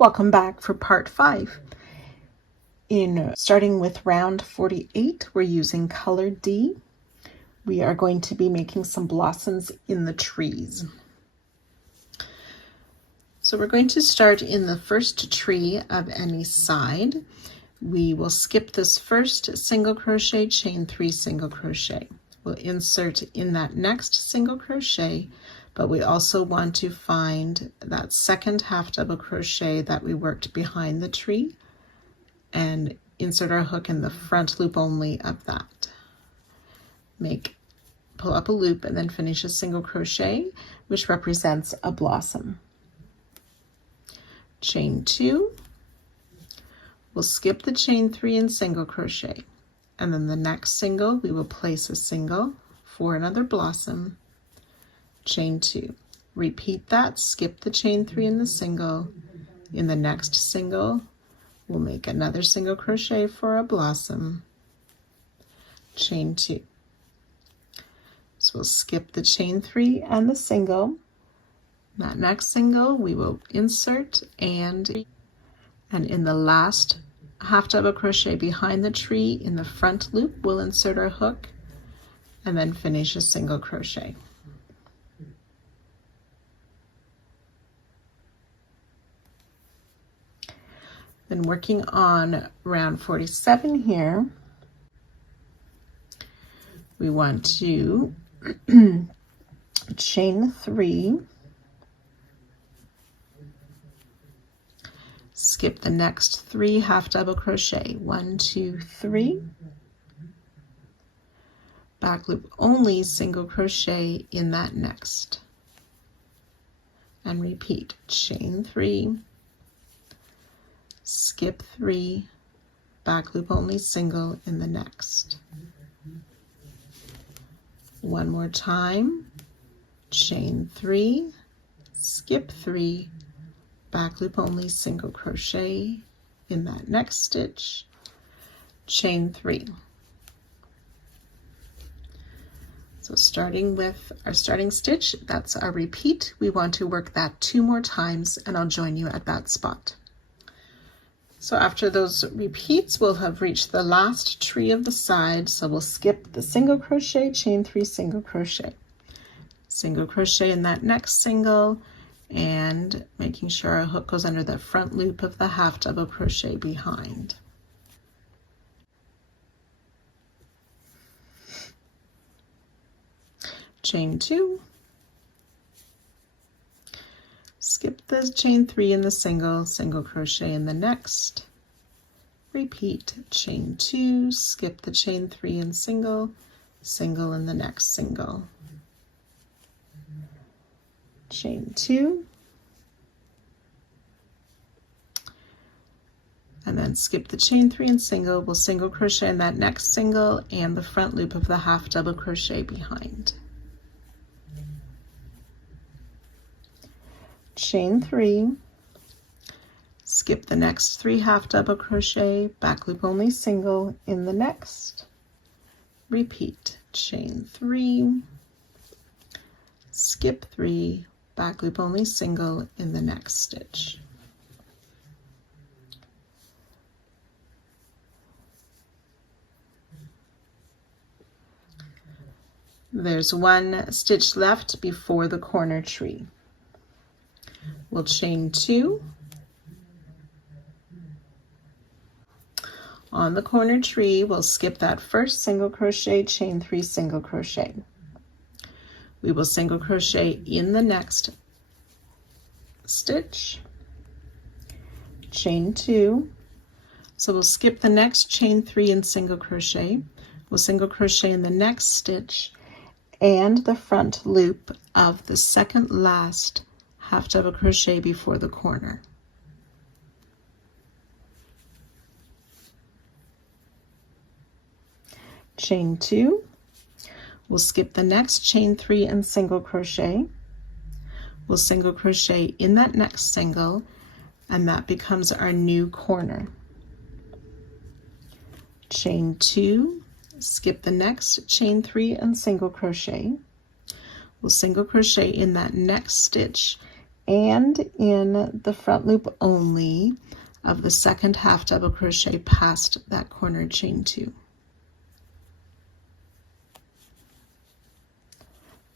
Welcome back for part 5. Starting with round 48, we're using color D. We are going to be making some blossoms in the trees. So we're going to start in the first tree of any side. We will skip this first single crochet, chain 3 single crochet. We'll insert in that next single crochet, but we also want to find that second half double crochet that we worked behind the tree and insert our hook in the front loop only of that. Pull up a loop and then finish a single crochet, which represents a blossom. Chain 2, we'll skip the chain 3 and single crochet, and then the next single we will place a single for another blossom. Chain 2, repeat that, skip the chain 3 and the single. In the next single we'll make another single crochet for a blossom. Chain 2, so we'll skip the chain 3 and the single. That next single we will insert and in the last half double crochet behind the tree in the front loop we'll insert our hook and then finish a single crochet. Then working on round 47 here, we want to chain 3, skip the next 3 half double crochet, 1, 2, 3, back loop only, single crochet in that next, and repeat, chain 3, skip 3, back loop only, single in the next. One more time, chain 3, skip 3, back loop only, single crochet in that next stitch, chain 3. So starting with our starting stitch, that's our repeat. We want to work that 2 more times and I'll join you at that spot. So after those repeats, we'll have reached the last tree of the side. So we'll skip the single crochet, chain 3 single crochet in that next single, and making sure our hook goes under the front loop of the half double crochet behind. Chain 2, skip the chain 3 in the single crochet in the next, repeat, chain 2, skip the chain 3 and single in the next single, chain 2, and then skip the chain 3 and single. We'll single crochet in that next single and the front loop of the half double crochet behind. Chain 3, skip the next 3 half double crochet, back loop only, single in the next, repeat, chain 3, skip 3, back loop only, single in the next stitch. There's 1 stitch left before the corner tree. We'll chain 2 on the corner tree. We'll skip that first single crochet, chain 3 single crochet. We will single crochet in the next stitch, chain 2. So we'll skip the next chain 3 and single crochet. We'll single crochet in the next stitch and the front loop of the second last half double crochet before the corner. Chain 2, we'll skip the next chain 3 and single crochet. We'll single crochet in that next single, and that becomes our new corner. Chain 2, skip the next chain 3 and single crochet. We'll single crochet in that next stitch and in the front loop only of the second half double crochet past that corner chain 2.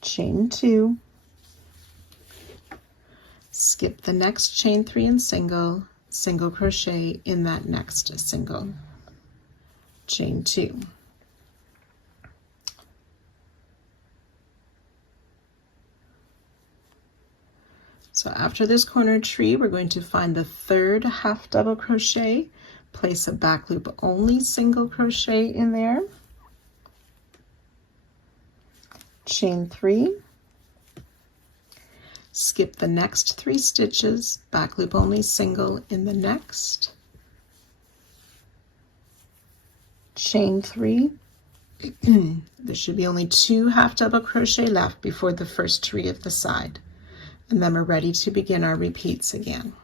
Chain 2, skip the next chain 3 and single crochet in that next single, chain 2. So after this corner tree, we're going to find the third half double crochet, place a back loop only single crochet in there, chain 3, skip the next 3 stitches, back loop only single in the next, chain 3. There should be only 2 half double crochet left before the first tree of the side. And then we're ready to begin our repeats again.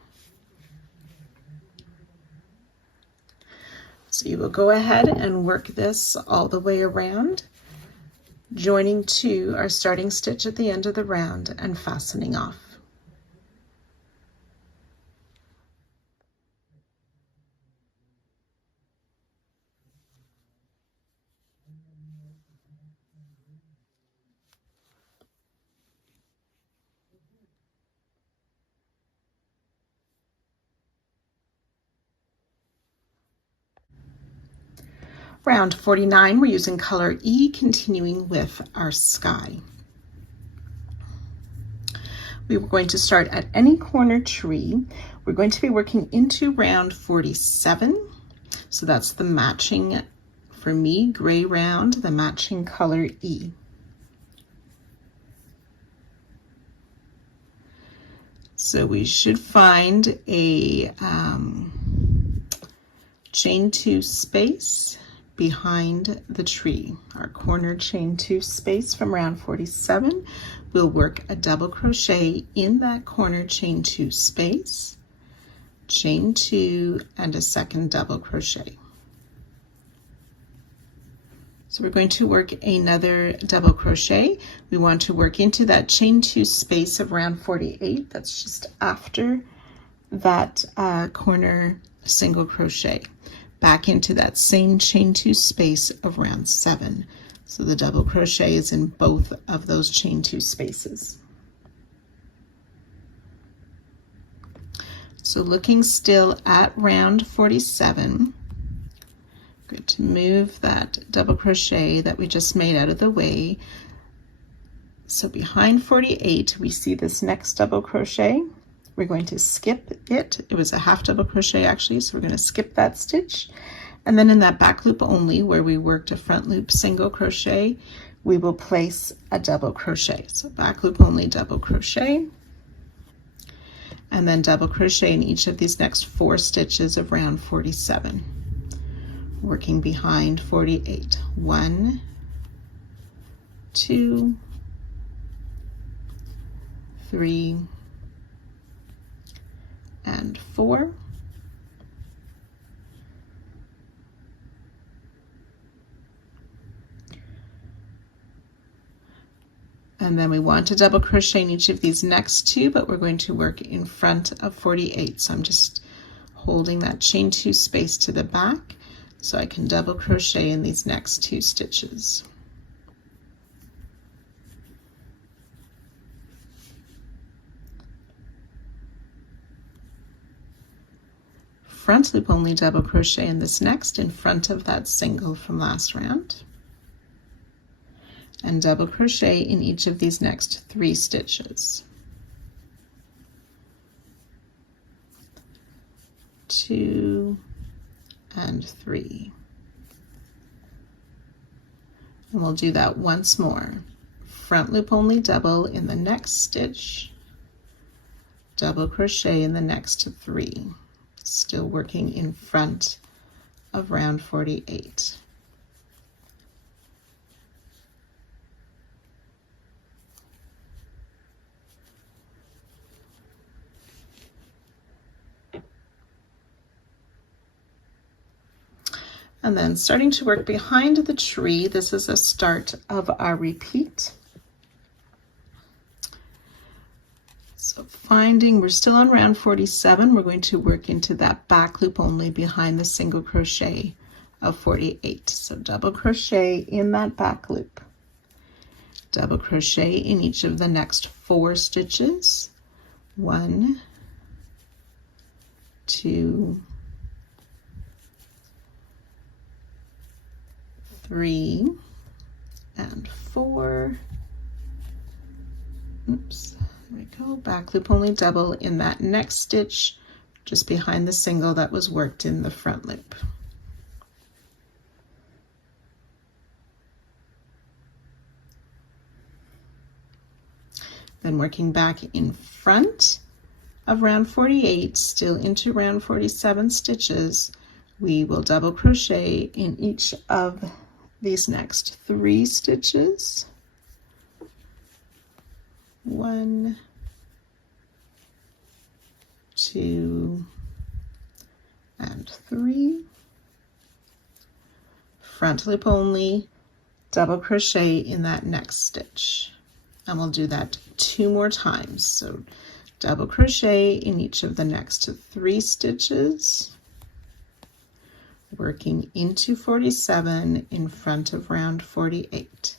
So you will go ahead and work this all the way around, joining to our starting stitch at the end of the round and fastening off. Round 49, we're using color E, continuing with our sky. We were going to start at any corner tree. We're going to be working into round 47. So that's the matching, for me, gray round, the matching color E. So we should find a chain 2 space behind the tree, our corner chain 2 space from round 47. We'll work a double crochet in that corner chain 2 space, chain 2, and a second double crochet. So we're going to work another double crochet. We want to work into that chain 2 space of round 48. That's just after that corner single crochet, back into that same chain 2 space of round 7. So the double crochet is in both of those chain 2 spaces. So looking still at round 47, going to move that double crochet that we just made out of the way. So behind 48, we see this next double crochet. We're going to skip it. It was a half double crochet actually, so we're going to skip that stitch. And then in that back loop only, where we worked a front loop single crochet, we will place a double crochet. So back loop only double crochet, and then double crochet in each of these next 4 stitches of round 47, working behind 48. 1, 2, 3, and 4. And then we want to double crochet in each of these next 2, but we're going to work in front of 48. So I'm just holding that chain 2 space to the back so I can double crochet in these next 2 stitches. Front loop only double crochet in this next in front of that single from last round, and double crochet in each of these next 3 stitches. 2 and 3. And we'll do that once more. Front loop only double in the next stitch, double crochet in the next 3. Still working in front of round 48. And then starting to work behind the tree, this is a start of our repeat. So We're still on round 47. We're going to work into that back loop only behind the single crochet of 48. So double crochet in that back loop, double crochet in each of the next 4 stitches. 1, 2, 3, and 4. Oops. There we go, back loop only double in that next stitch just behind the single that was worked in the front loop. Then working back in front of round 48, still into round 47 stitches, we will double crochet in each of these next 3 stitches. 1, 2, and 3. Front loop only, double crochet in that next stitch. And we'll do that 2 more times. So double crochet in each of the next 3 stitches, working into 47 in front of round 48.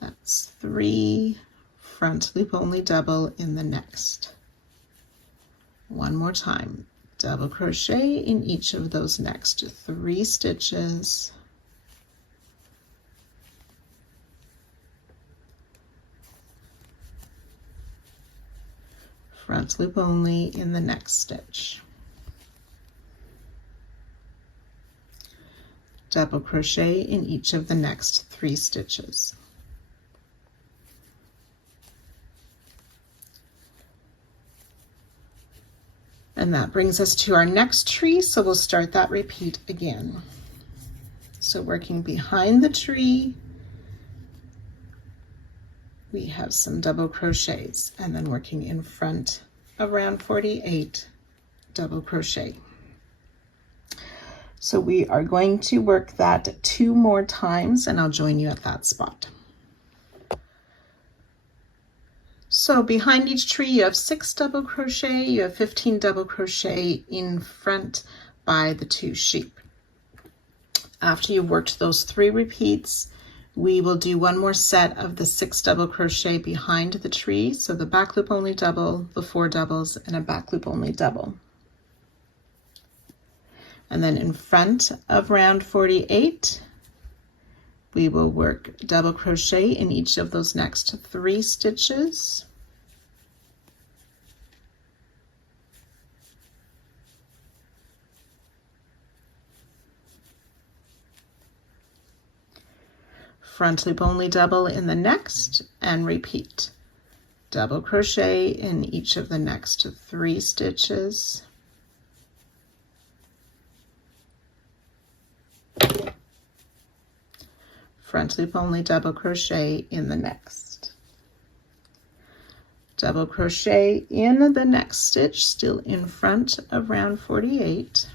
That's 3, front loop only double in the next. 1 more time, double crochet in each of those next 3 stitches, front loop only in the next stitch, double crochet in each of the next 3 stitches. And that brings us to our next tree, so we'll start that repeat again. So working behind the tree, we have some double crochets, and then working in front of round 48, double crochet. So we are going to work that 2 more times, and I'll join you at that spot. So behind each tree you have 6 double crochet, you have 15 double crochet in front by the 2 sheep. After you've worked those 3 repeats, we will do 1 more set of the 6 double crochet behind the tree. So the back loop only double, the 4 doubles, and a back loop only double. And then in front of round 48, we will work double crochet in each of those next 3 stitches. Front loop only double in the next, and repeat. Double crochet in each of the next 3 stitches. Front loop only double crochet in the next. Double crochet in the next stitch, still in front of round 48.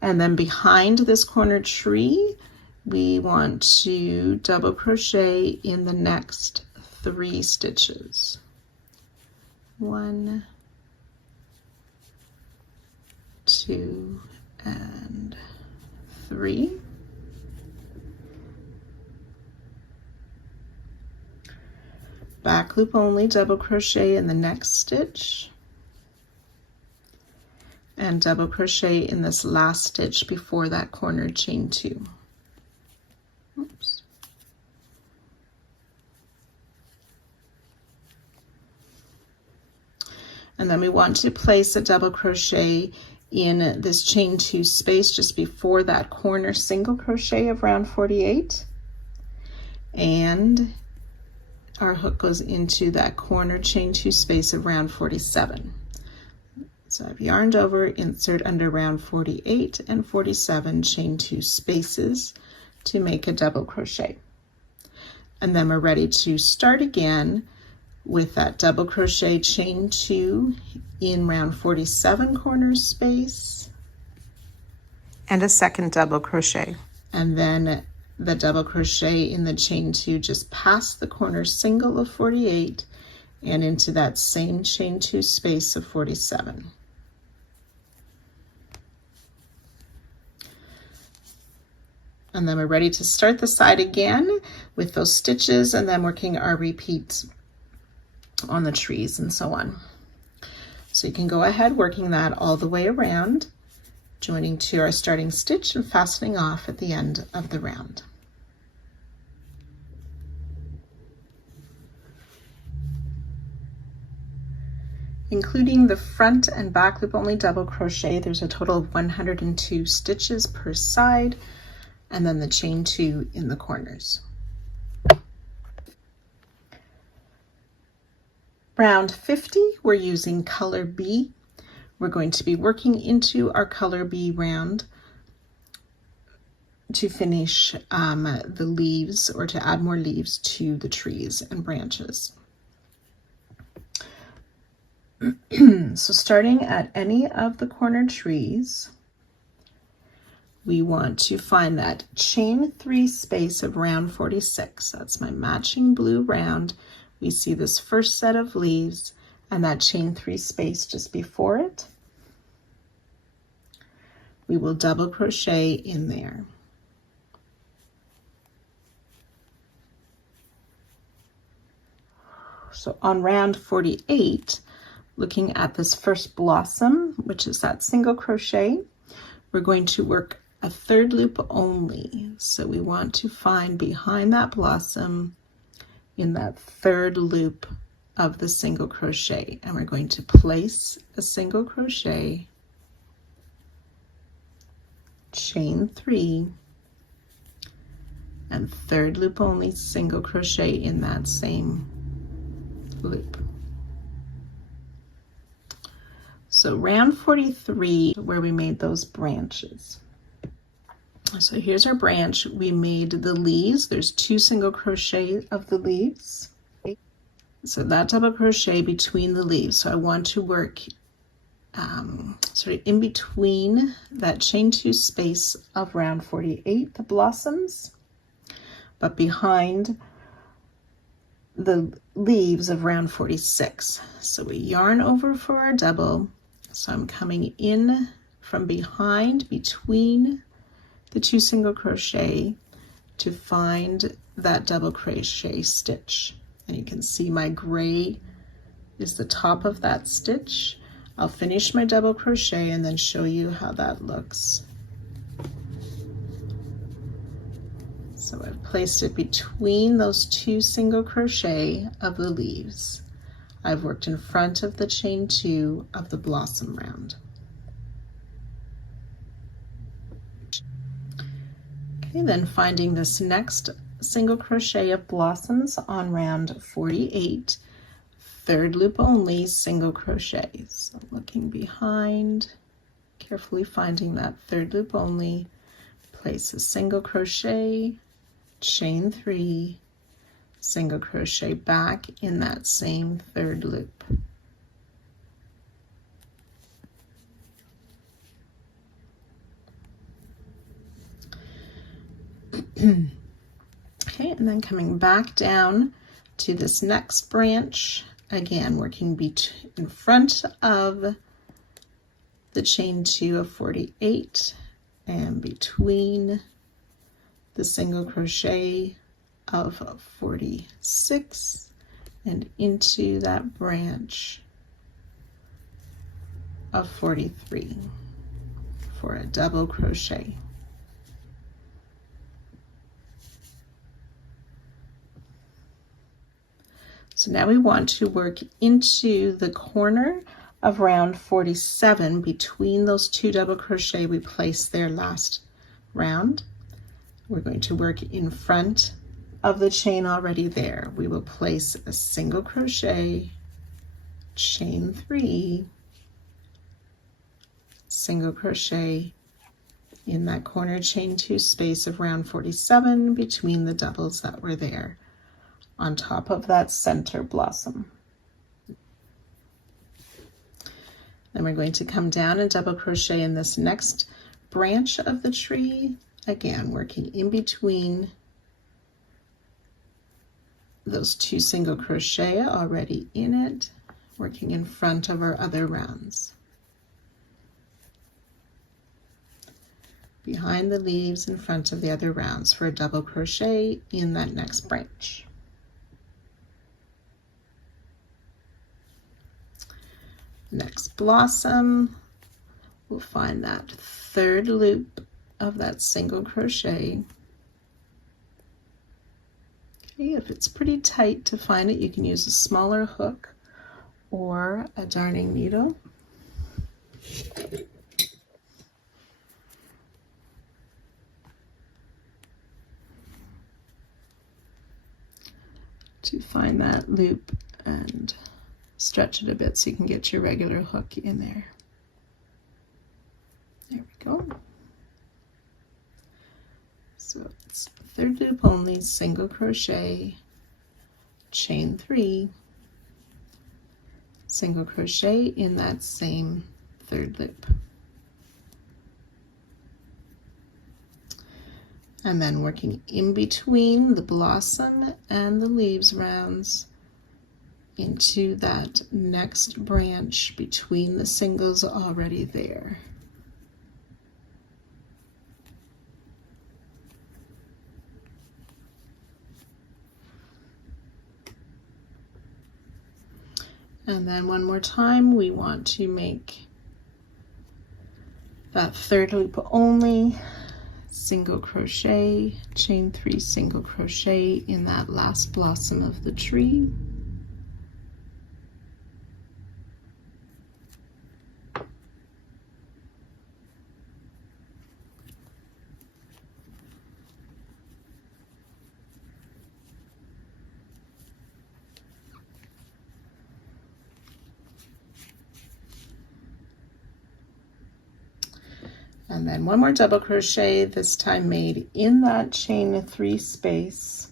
And then behind this corner tree, we want to double crochet in the next 3 stitches. 1, 2, and 3. Back loop only, double crochet in the next stitch, and double crochet in this last stitch before that corner chain 2. Oops. And then we want to place a double crochet in this chain 2 space just before that corner single crochet of round 48, and our hook goes into that corner chain 2 space of round 47. So I've yarned over, insert under round 48 and 47, chain 2 spaces to make a double crochet. And then we're ready to start again with that double crochet chain 2 in round 47 corner space, and a second double crochet, and then the double crochet in the chain 2 just past the corner single of 48 and into that same chain 2 space of 47. And then we're ready to start the side again with those stitches and then working our repeats on the trees and so on. So you can go ahead working that all the way around, joining to our starting stitch and fastening off at the end of the round. Including the front and back loop only double crochet, there's a total of 102 stitches per side, and then the chain 2 in the corners. Round 50, we're using color B. We're going to be working into our color B round to finish the leaves, or to add more leaves to the trees and branches. So starting at any of the corner trees, we want to find that chain 3 space of round 46. That's my matching blue round. We see this first set of leaves and that chain 3 space just before it. We will double crochet in there. So on round 48, looking at this first blossom, which is that single crochet, we're going to work a 3rd loop only. So we want to find behind that blossom in that 3rd loop of the single crochet, and we're going to place a single crochet, chain 3, and 3rd loop only single crochet in that same loop. So round 43, where we made those branches. So here's our branch. We made the leaves. There's 2 single crochet of the leaves. So that double crochet between the leaves. So I want to work sort of in between that chain 2 space of round 48, the blossoms, but behind the leaves of round 46. So we yarn over for our double. So I'm coming in from behind between the 2 single crochet to find that double crochet stitch. And you can see my gray is the top of that stitch. I'll finish my double crochet and then show you how that looks. So I've placed it between those 2 single crochet of the leaves. I've worked in front of the chain 2 of the blossom round. Okay, then finding this next single crochet of blossoms on round 48, 3rd loop only single crochet. So looking behind, carefully finding that 3rd loop only, place a single crochet, chain 3, single crochet back in that same 3rd loop. Okay, and then coming back down to this next branch, again working in front of the chain 2 of 48 and between the single crochet of 46 and into that branch of 43 for a double crochet. So now we want to work into the corner of round 47 between those 2 double crochet we placed there last round. We're going to work in front of the chain already there. We will place a single crochet, chain 3, single crochet in that corner chain 2 space of round 47 between the doubles that were there on top of that center blossom. Then we're going to come down and double crochet in this next branch of the tree, Again, working in between those 2 single crochet already in it, working in front of our other rounds. Behind the leaves, in front of the other rounds for a double crochet in that next branch. Next blossom, we'll find that 3rd loop of that single crochet. Okay, if it's pretty tight to find it, you can use a smaller hook or a darning needle. To find that loop and stretch it a bit so you can get your regular hook in there. There we go. So it's 3rd loop only, single crochet, chain 3, single crochet in that same 3rd loop. And then working in between the blossom and the leaves rounds into that next branch between the singles already there. And then one more time, we want to make that 3rd loop only, single crochet, chain 3 single crochet in that last blossom of the tree. And then one more double crochet, this time made in that chain 3 space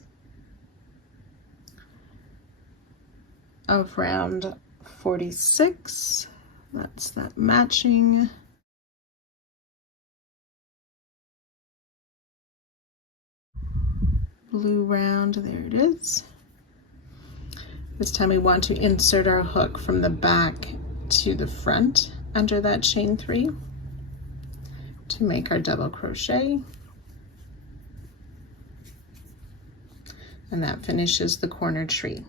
of round 46. That's that matching blue round, there it is. This time we want to insert our hook from the back to the front under that chain 3. To make our double crochet, and that finishes the corner tree.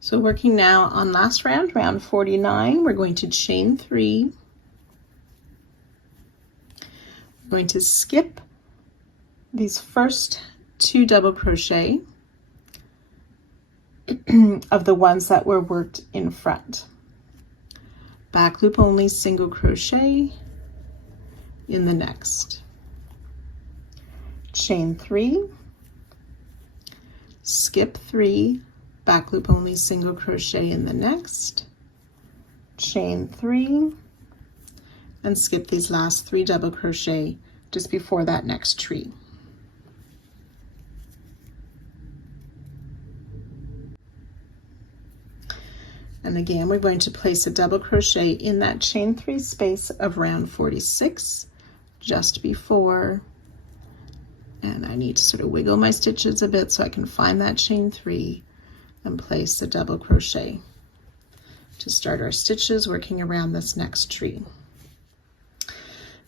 So working now on last round, round 49, we're going to chain 3. We're going to skip these first 2 double crochet of the ones that were worked in front. Back loop only, single crochet in the next. Chain 3, skip 3, back loop only, single crochet in the next. Chain 3, and skip these last 3 double crochet just before that next tree. And again, we're going to place a double crochet in that chain 3 space of round 46, just before, and I need to sort of wiggle my stitches a bit so I can find that chain 3 and place a double crochet to start our stitches working around this next tree.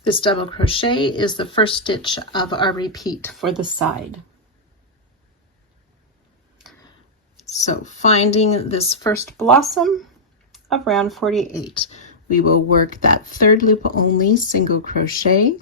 This double crochet is the first stitch of our repeat for the side. So finding this first blossom of round 48, we will work that 3rd loop only, single crochet,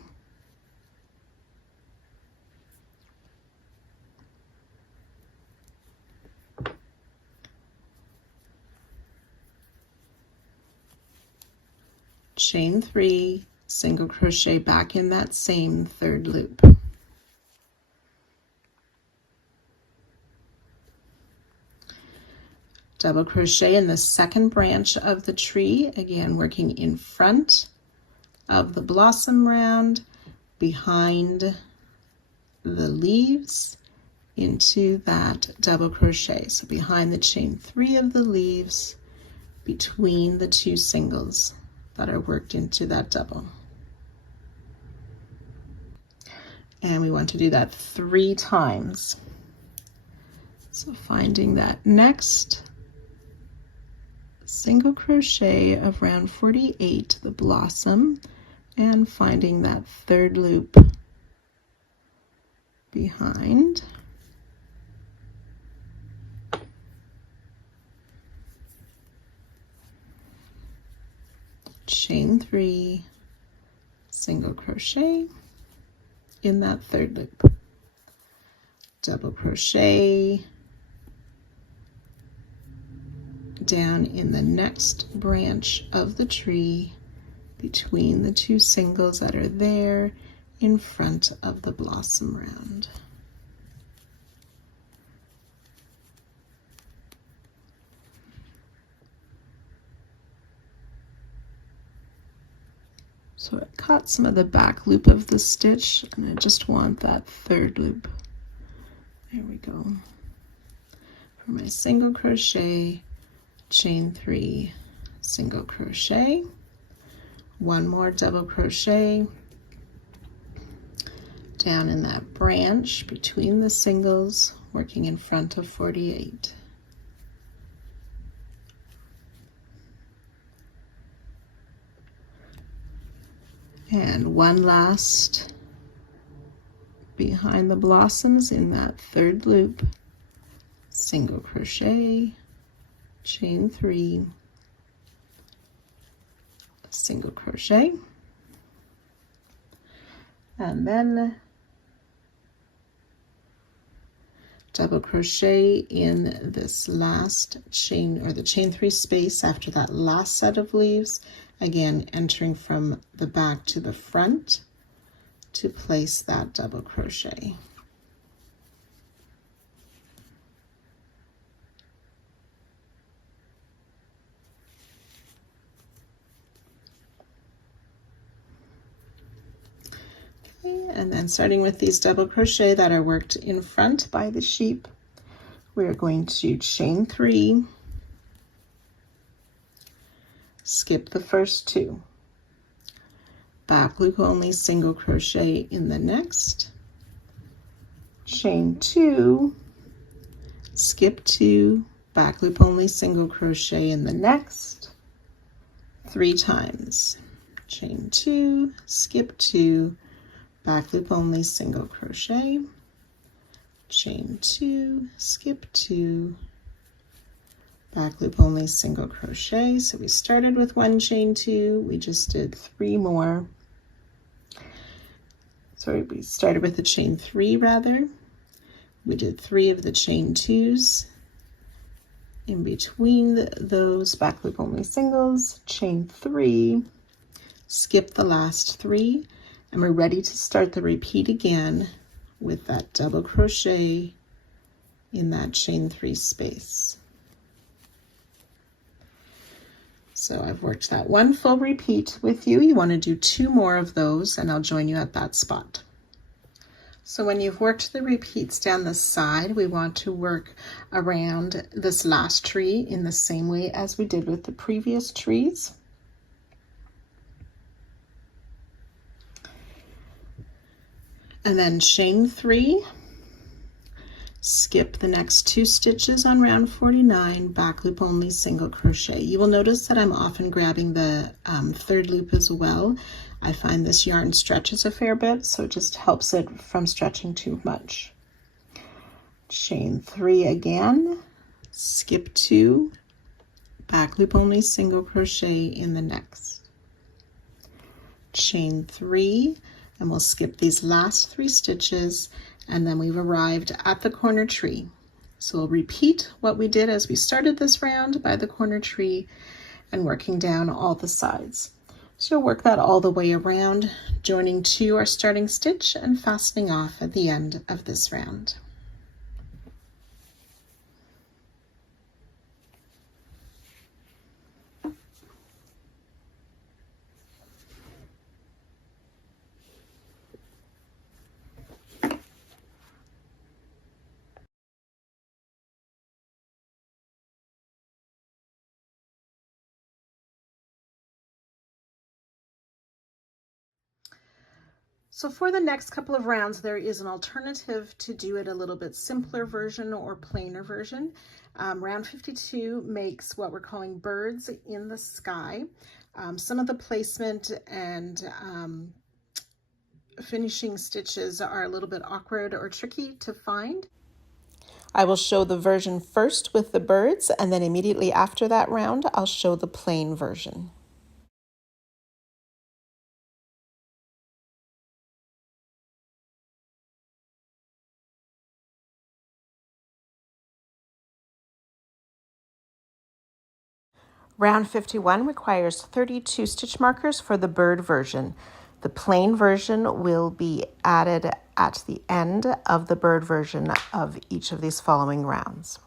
chain 3, single crochet back in that same 3rd loop. Double crochet in the second branch of the tree, again working in front of the blossom round, behind the leaves, into that double crochet. So behind the chain 3 of the leaves, between the 2 singles that are worked into that double. And we want to do that 3 times. So finding that next single crochet of round 48, the blossom, and finding that 3rd loop behind. Chain 3, single crochet in that 3rd loop, double crochet down in the next branch of the tree between the 2 singles that are there in front of the blossom round. So I caught some of the back loop of the stitch, and I just want that 3rd loop. There we go. For my single crochet, chain 3, single crochet, 1 more double crochet down in that branch between the singles, working in front of 48. And 1 last behind the blossoms in that 3rd loop, single crochet, chain 3, single crochet, and then double crochet in this last chain, or the chain 3 space after that last set of leaves, again entering from the back to the front to place that double crochet. And then starting with these double crochet that are worked in front by the sheep, we're going to chain 3, skip the first 2, back loop only, single crochet in the next, chain 2, skip 2, back loop only, single crochet in the next, 3 times, chain 2, skip 2, back loop only, single crochet, chain 2, skip 2, back loop only, single crochet. So we started with 1 chain 2, we just did 3 more. Sorry, we started with a chain 3 rather. We did 3 of the chain 2s. In between those back loop only singles, chain 3, skip the last 3, and we're ready to start the repeat again with that double crochet in that chain 3 space. So I've worked that 1 full repeat with you. You want to do 2 more of those, and I'll join you at that spot. So when you've worked the repeats down the side, we want to work around this last tree in the same way as we did with the previous trees. And then chain 3, skip the next 2 stitches on round 49, back loop only, single crochet. You will notice that I'm often grabbing the 3rd loop as well. I find this yarn stretches a fair bit, so it just helps it from stretching too much. Chain 3 again, skip 2, back loop only, single crochet in the next. Chain 3, and we'll skip these last 3 stitches, and then we've arrived at the corner tree. So we'll repeat what we did as we started this round by the corner tree and working down all the sides. So you'll work that all the way around, joining to our starting stitch and fastening off at the end of this round. So for the next couple of rounds, there is an alternative to do it a little bit simpler version or plainer version. Round 52 makes what we're calling birds in the sky. Some of the placement and finishing stitches are a little bit awkward or tricky to find. I will show the version first with the birds, and then immediately after that round, I'll show the plain version. Round 51 requires 32 stitch markers for the bird version. The plain version will be added at the end of the bird version of each of these following rounds.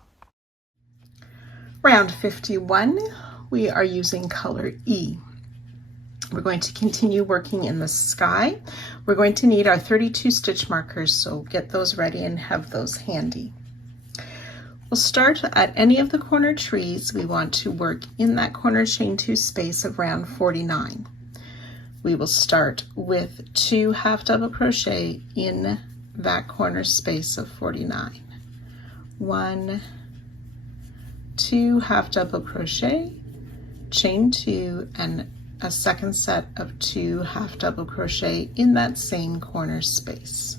Round 51, we are using color E. We're going to continue working in the sky. We're going to need our 32 stitch markers, so get those ready and have those handy. We'll start at any of the corner trees. We want to work in that corner chain 2 space of round 49. We will start with 2 half double crochet in that corner space of 49. 1, 2 half double crochet, chain 2, and a second set of 2 half double crochet in that same corner space.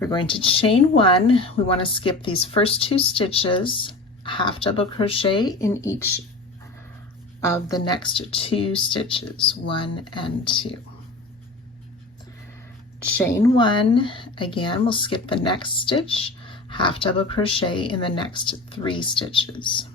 We're going to chain 1. We want to skip these first 2 stitches, half double crochet in each of the next 2 stitches, 1 and 2. Chain 1, again, we'll skip the next stitch, half double crochet in the next 3 stitches.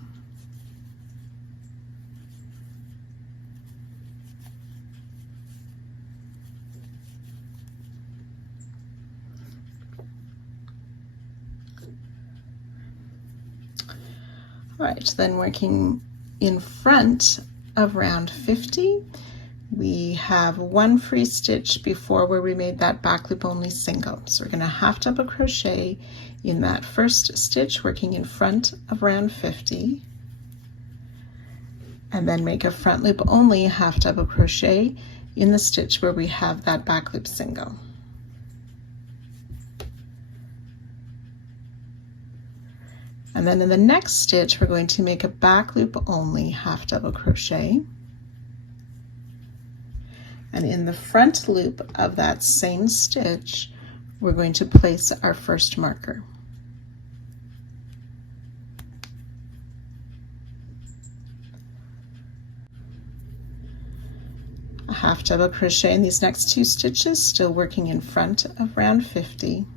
All right, then working in front of round 50, we have 1 free stitch before where we made that back loop only single. So we're going to half double crochet in that first stitch, working in front of round 50, and then make a front loop only half double crochet in the stitch where we have that back loop single. And then in the next stitch, we're going to make a back loop only half double crochet. And in the front loop of that same stitch, we're going to place our first marker. A half double crochet in these next 2 stitches, still working in front of round 50.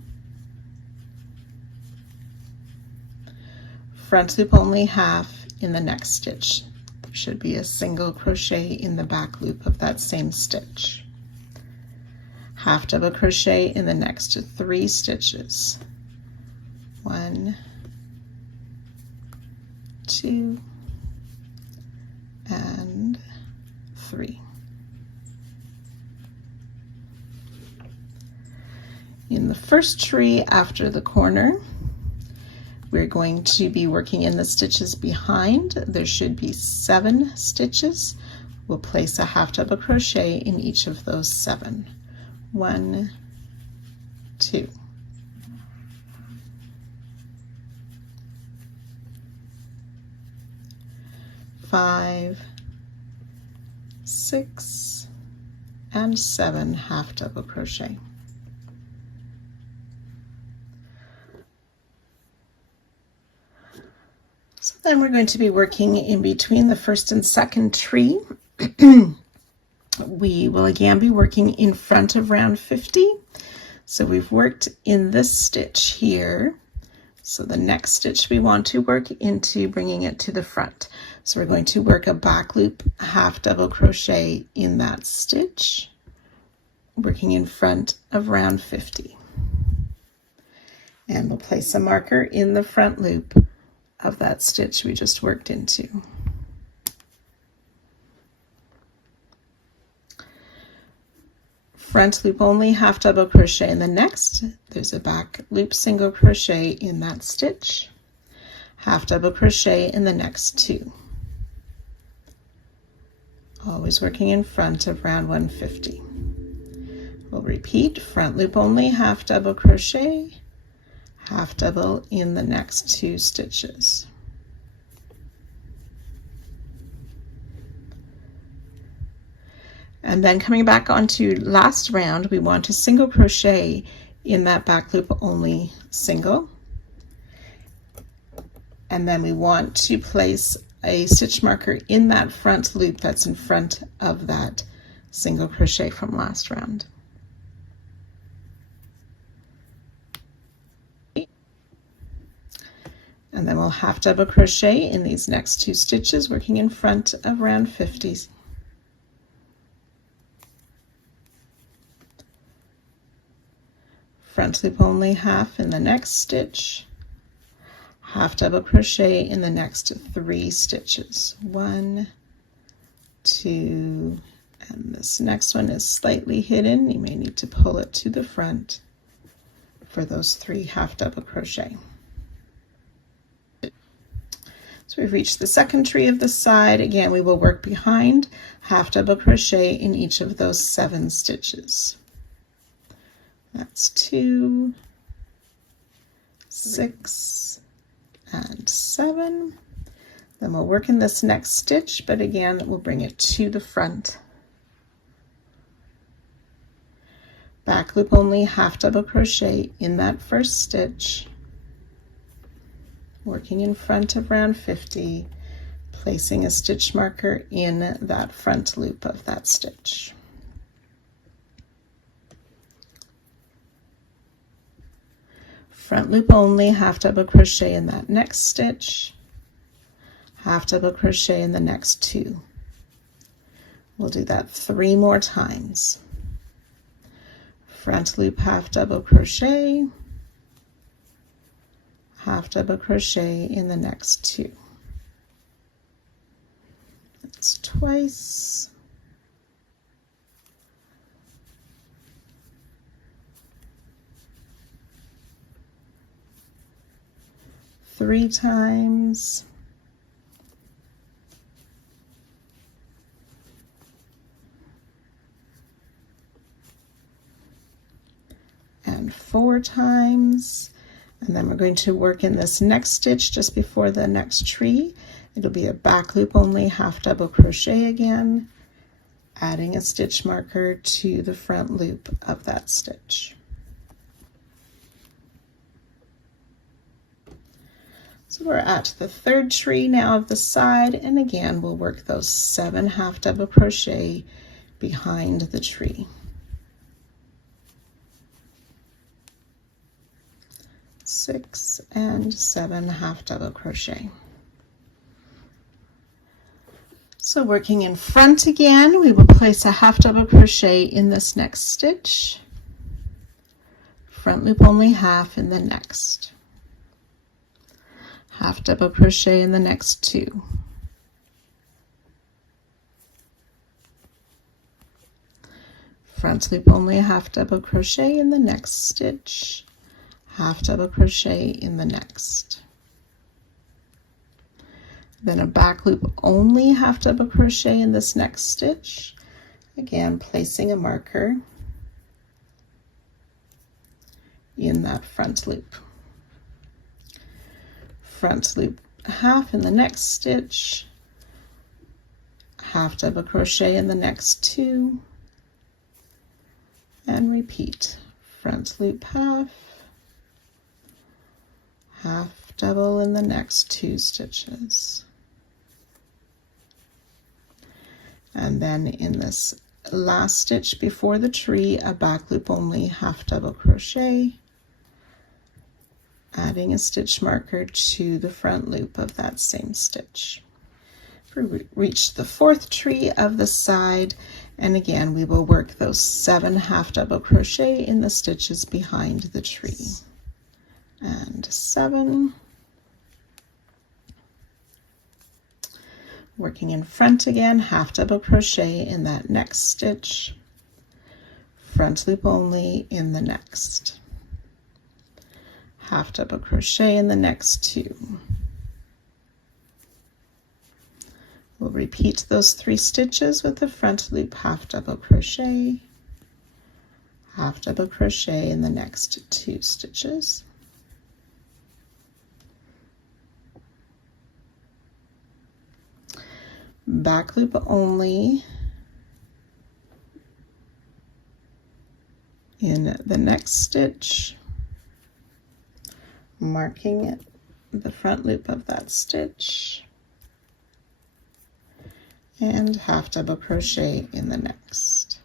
Front loop only half in the next stitch. There should be a single crochet in the back loop of that same stitch. Half double crochet in the next 3 stitches. 1, 2, and 3. In the first tree after the corner, we're going to be working in the stitches behind. There should be 7 stitches. We'll place a half double crochet in each of those 7. 1, 2. 5, 6, and 7 half double crochet. So then we're going to be working in between the first and second tree. We will again be working in front of round 50. So we've worked in this stitch here. So the next stitch we want to work into bringing it to the front. So we're going to work a back loop half double crochet in that stitch, working in front of round 50. And we'll place a marker in the front loop of that stitch we just worked into. Front loop only half double crochet in the next. There's a back loop single crochet in that stitch, half double crochet in the next 2. always working in front of round 150. We'll repeat front loop only, half double crochet, half double in the next 2 stitches. And then coming back onto last round, we want to single crochet in that back loop only single. And then we want to place a stitch marker in that front loop that's in front of that single crochet from last round. And then we'll half double crochet in these next 2 stitches, working in front of round 50. Front loop only half in the next stitch, half double crochet in the next 3 stitches. 1, 2, and this next one is slightly hidden. You may need to pull it to the front for those 3 half double crochet. So we've reached the second tree of the side. Again, we will work behind, half double crochet in each of those 7 stitches. That's 2, 6, and 7. Then we'll work in this next stitch, but again, we'll bring it to the front. Back loop only, half double crochet in that first stitch, working in front of round 50, placing a stitch marker in that front loop of that stitch. Front loop only, half double crochet in that next stitch, half double crochet in the next 2. We'll do that 3 more times. Front loop, half double crochet, half double crochet in the next 2. That's twice. Three times. And 4 times. And then we're going to work in this next stitch just before the next tree. It'll be a back loop only, half double crochet again, adding a stitch marker to the front loop of that stitch. So we're at the 3rd tree now of the side, and again we'll work those 7 half double crochet behind the tree. 6 and 7 half double crochet. So working in front again, we will place a half double crochet in this next stitch, front loop only half in the next, half double crochet in the next 2, front loop only half double crochet in the next stitch, half double crochet in the next, then a back loop only half double crochet in this next stitch, again placing a marker in that front loop. Front loop half in the next stitch, half double crochet in the next 2, and repeat. Front loop half, half double in the next 2 stitches. And then in this last stitch before the tree, a back loop only half double crochet, adding a stitch marker to the front loop of that same stitch. We reached the 4th tree of the side, and again we will work those 7 half double crochet in the stitches behind the tree. And 7, working in front again, half double crochet in that next stitch, front loop only in the next, half double crochet in the next 2, We'll repeat those 3 stitches with the front loop half double crochet, half double crochet in the next 2 stitches. Back loop only in the next stitch, marking the front loop of that stitch, and half double crochet in the next.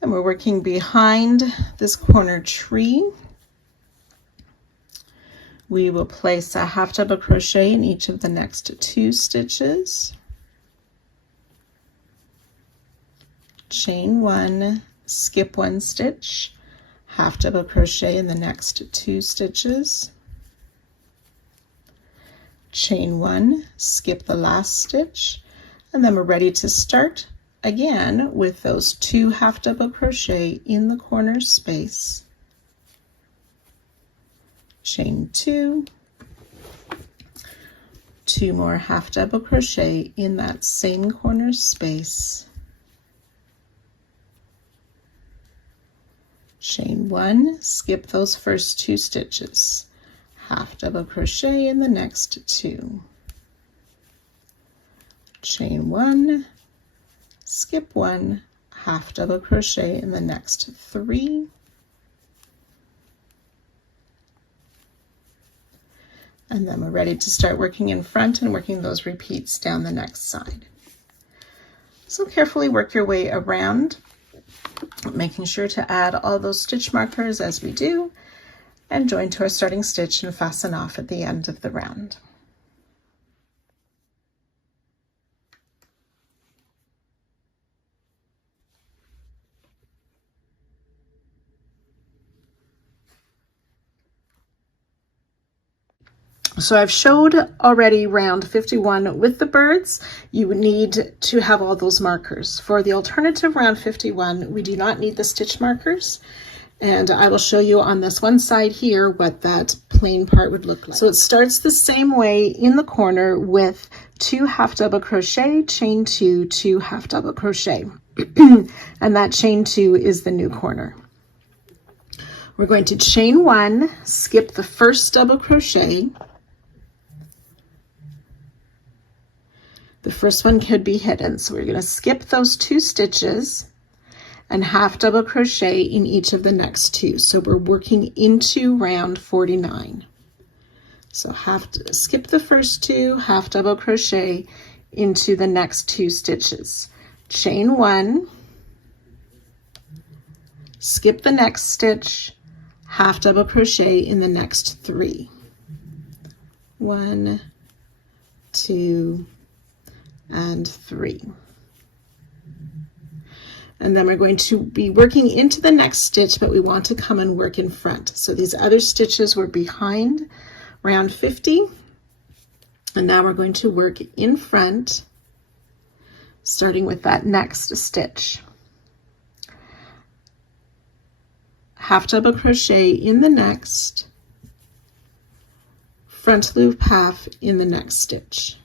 And we're working behind this corner tree. We will place a half double crochet in each of the next 2 stitches, chain 1, skip 1 stitch, half double crochet in the next 2 stitches, chain 1, skip the last stitch, and then we're ready to start again with those 2 half double crochet in the corner space, chain 2, 2 more half double crochet in that same corner space, chain 1, skip those first 2 stitches, half double crochet in the next 2, chain 1, skip 1, half double crochet in the next 3, and then we're ready to start working in front and working those repeats down the next side. So carefully work your way around, making sure to add all those stitch markers as we do, and join to our starting stitch and fasten off at the end of the round. So I've showed already round 51 with the birds. You would need to have all those markers. For the alternative round 51, we do not need the stitch markers. And I will show you on this one side here what that plain part would look like. So it starts the same way in the corner with 2 half double crochet, chain 2, 2 half double crochet. And that chain 2 is the new corner. We're going to chain 1, skip the first double crochet. The first one could be hidden, so we're going to skip those 2 stitches and half double crochet in each of the next 2. So we're working into round 49. So skip the first 2, half double crochet into the next 2 stitches. Chain 1, skip the next stitch, half double crochet in the next 3. 1, 2, and 3. And then we're going to be working into the next stitch, but we want to come and work in front. So these other stitches were behind round 50, and now we're going to work in front, starting with that next stitch. Half double crochet in the next, front loop half in the next stitch.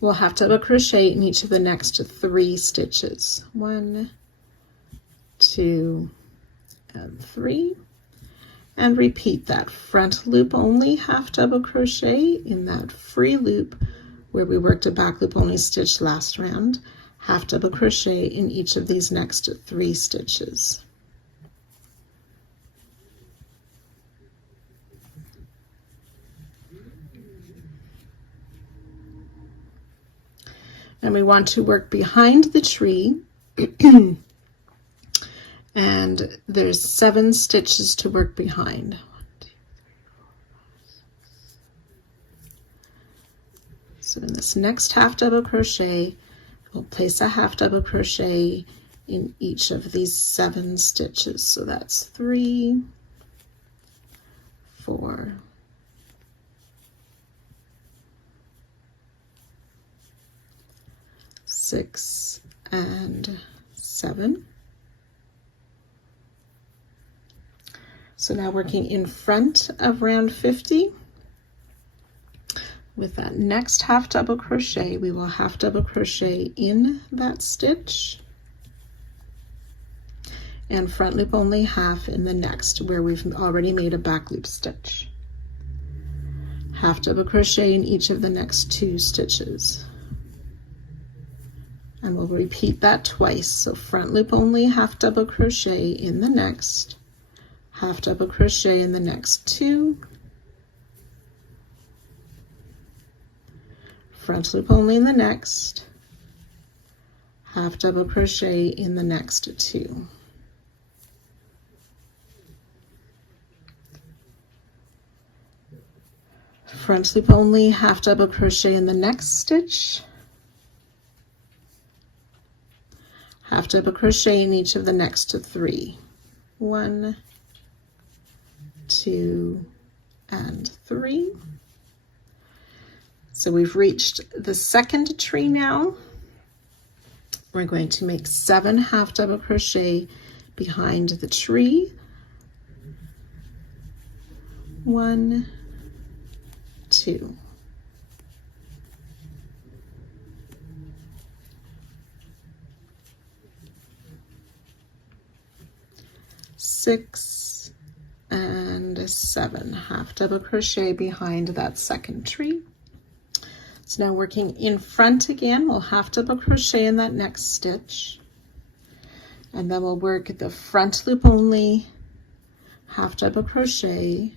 We'll half double crochet in each of the next 3 stitches. 1, 2, and 3. And repeat that front loop only half double crochet in that free loop where we worked a back loop only stitch last round. Half double crochet in each of these next 3 stitches. And we want to work behind the tree. And there's 7 stitches to work behind. 1, 2, 3, 4, 5, 6. So in this next half double crochet, we'll place a half double crochet in each of these 7 stitches. So that's 3, 4, 6, and 7. So now working in front of round 50, with that next half double crochet, we will half double crochet in that stitch and front loop only half in the next where we've already made a back loop stitch. Half double crochet in each of the next 2 stitches. And we'll repeat that twice. So front loop only, half double crochet in the next, half double crochet in the next 2, front loop only in the next, half double crochet in the next 2. Front loop only, half double crochet in the next stitch, half double crochet in each of the next 3. 1, 2, and 3. So we've reached the second tree now. We're going to make 7 half double crochet behind the tree. 1, 2. 6 and 7 half double crochet behind that second tree. So now working in front again, we'll half double crochet in that next stitch, and then we'll work the front loop only, half double crochet,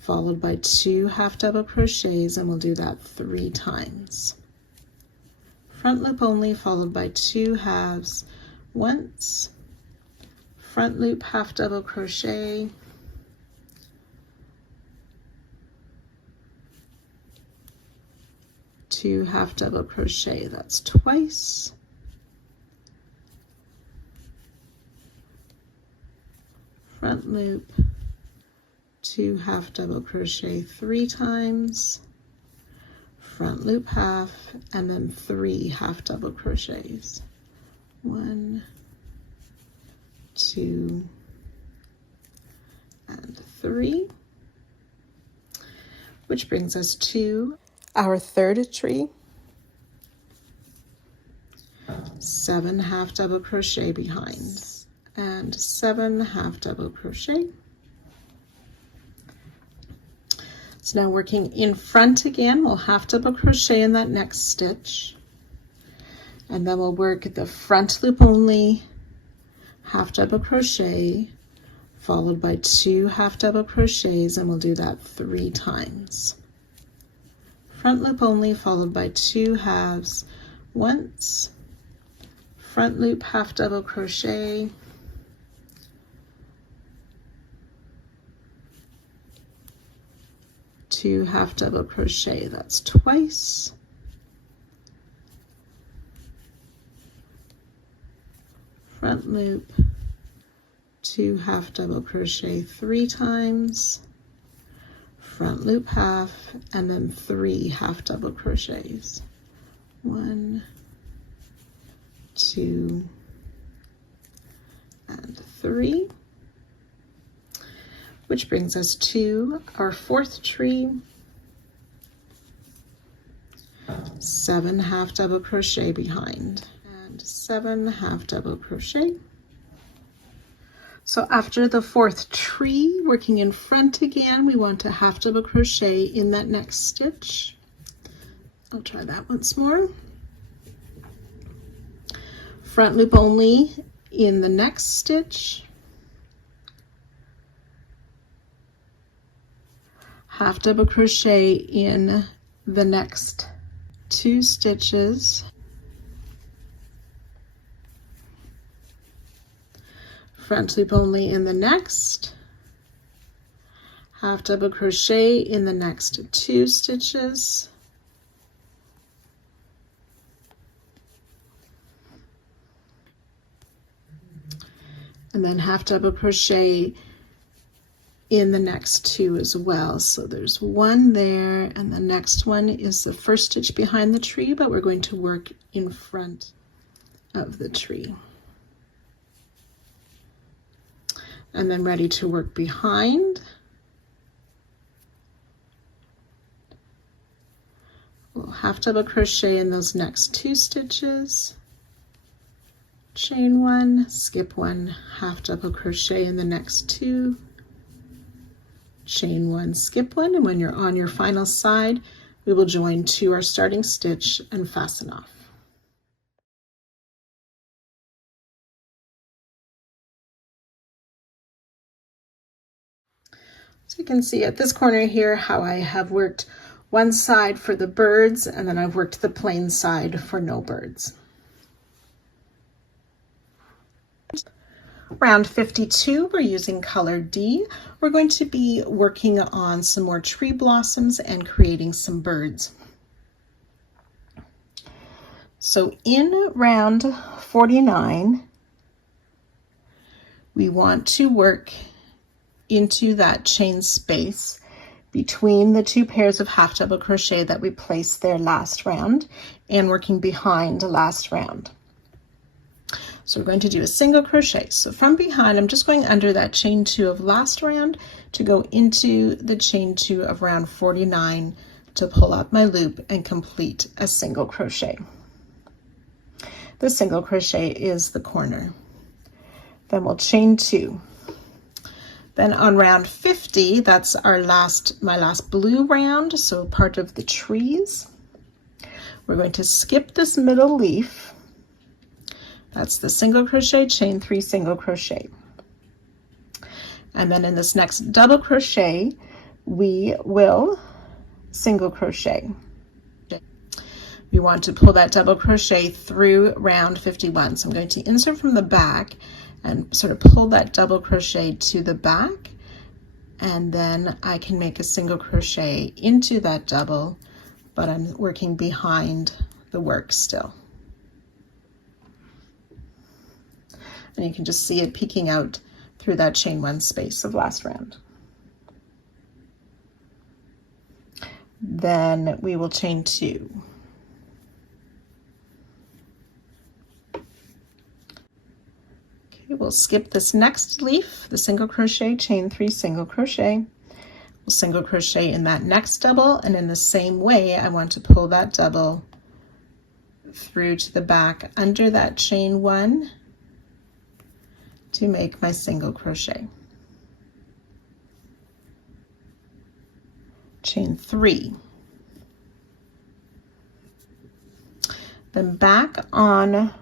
followed by 2 half double crochets, and we'll do that 3 times. Front loop only followed by 2 halves once, front loop half double crochet, two half double crochet, that's twice, front loop, 2 half double crochet 3 times, front loop half, and then 3 half double crochets. 1, 2, and 3, which brings us to our third tree. 7 half double crochet behind, and 7 half double crochet. So now working in front again, we'll half double crochet in that next stitch, and then we'll work the front loop only, half double crochet, followed by 2 half double crochets, and we'll do that 3 times. Front loop only followed by 2 halves once, front loop half double crochet, two half double crochet, that's twice, front loop, 2 half double crochet 3 times, front loop half, and then 3 half double crochets. 1, 2, and 3, which brings us to our fourth tree. 7 half double crochet behind, and 7 half double crochet. So after the fourth tree, working in front again, we want to half double crochet in that next stitch. I'll try that once more. Front loop only in the next stitch, half double crochet in the next 2 stitches, front loop only in the next, half double crochet in the next 2 stitches, and then half double crochet in the next 2 as well. So there's 1 there, and the next one is the first stitch behind the tree, but we're going to work in front of the tree. and then ready to work behind. We'll half double crochet in those next 2 stitches, chain 1, skip 1, half double crochet in the next 2, chain 1, skip 1, and when you're on your final side, we will join to our starting stitch and fasten off. So you can see at this corner here how I have worked one side for the birds, and then I've worked the plain side for no birds. Round 52, we're using color D. We're going to be working on some more tree blossoms and creating some birds. So in round 49, we want to work into that chain space between the 2 pairs of half double crochet that we placed there last round, and working behind last round. So we're going to do a single crochet. So from behind, I'm just going under that chain 2 of last round to go into the chain 2 of round 49 to pull up my loop and complete a single crochet. The single crochet is the corner. Then we'll chain 2. Then on round 50, that's our my last blue round, so part of the trees. We're going to skip this middle leaf. That's the single crochet, chain 3, single crochet. And then in this next double crochet, we will single crochet. We want to pull that double crochet through round 51. So I'm going to insert from the back and sort of pull that double crochet to the back, and then I can make a single crochet into that double, but I'm working behind the work still. And you can just see it peeking out through that chain 1 space of last round. Then we will chain 2. We'll skip this next leaf, the single crochet, chain 3, single crochet. We'll single crochet in that next double, and in the same way, I want to pull that double through to the back under that chain 1 to make my single crochet. Chain 3. Then back on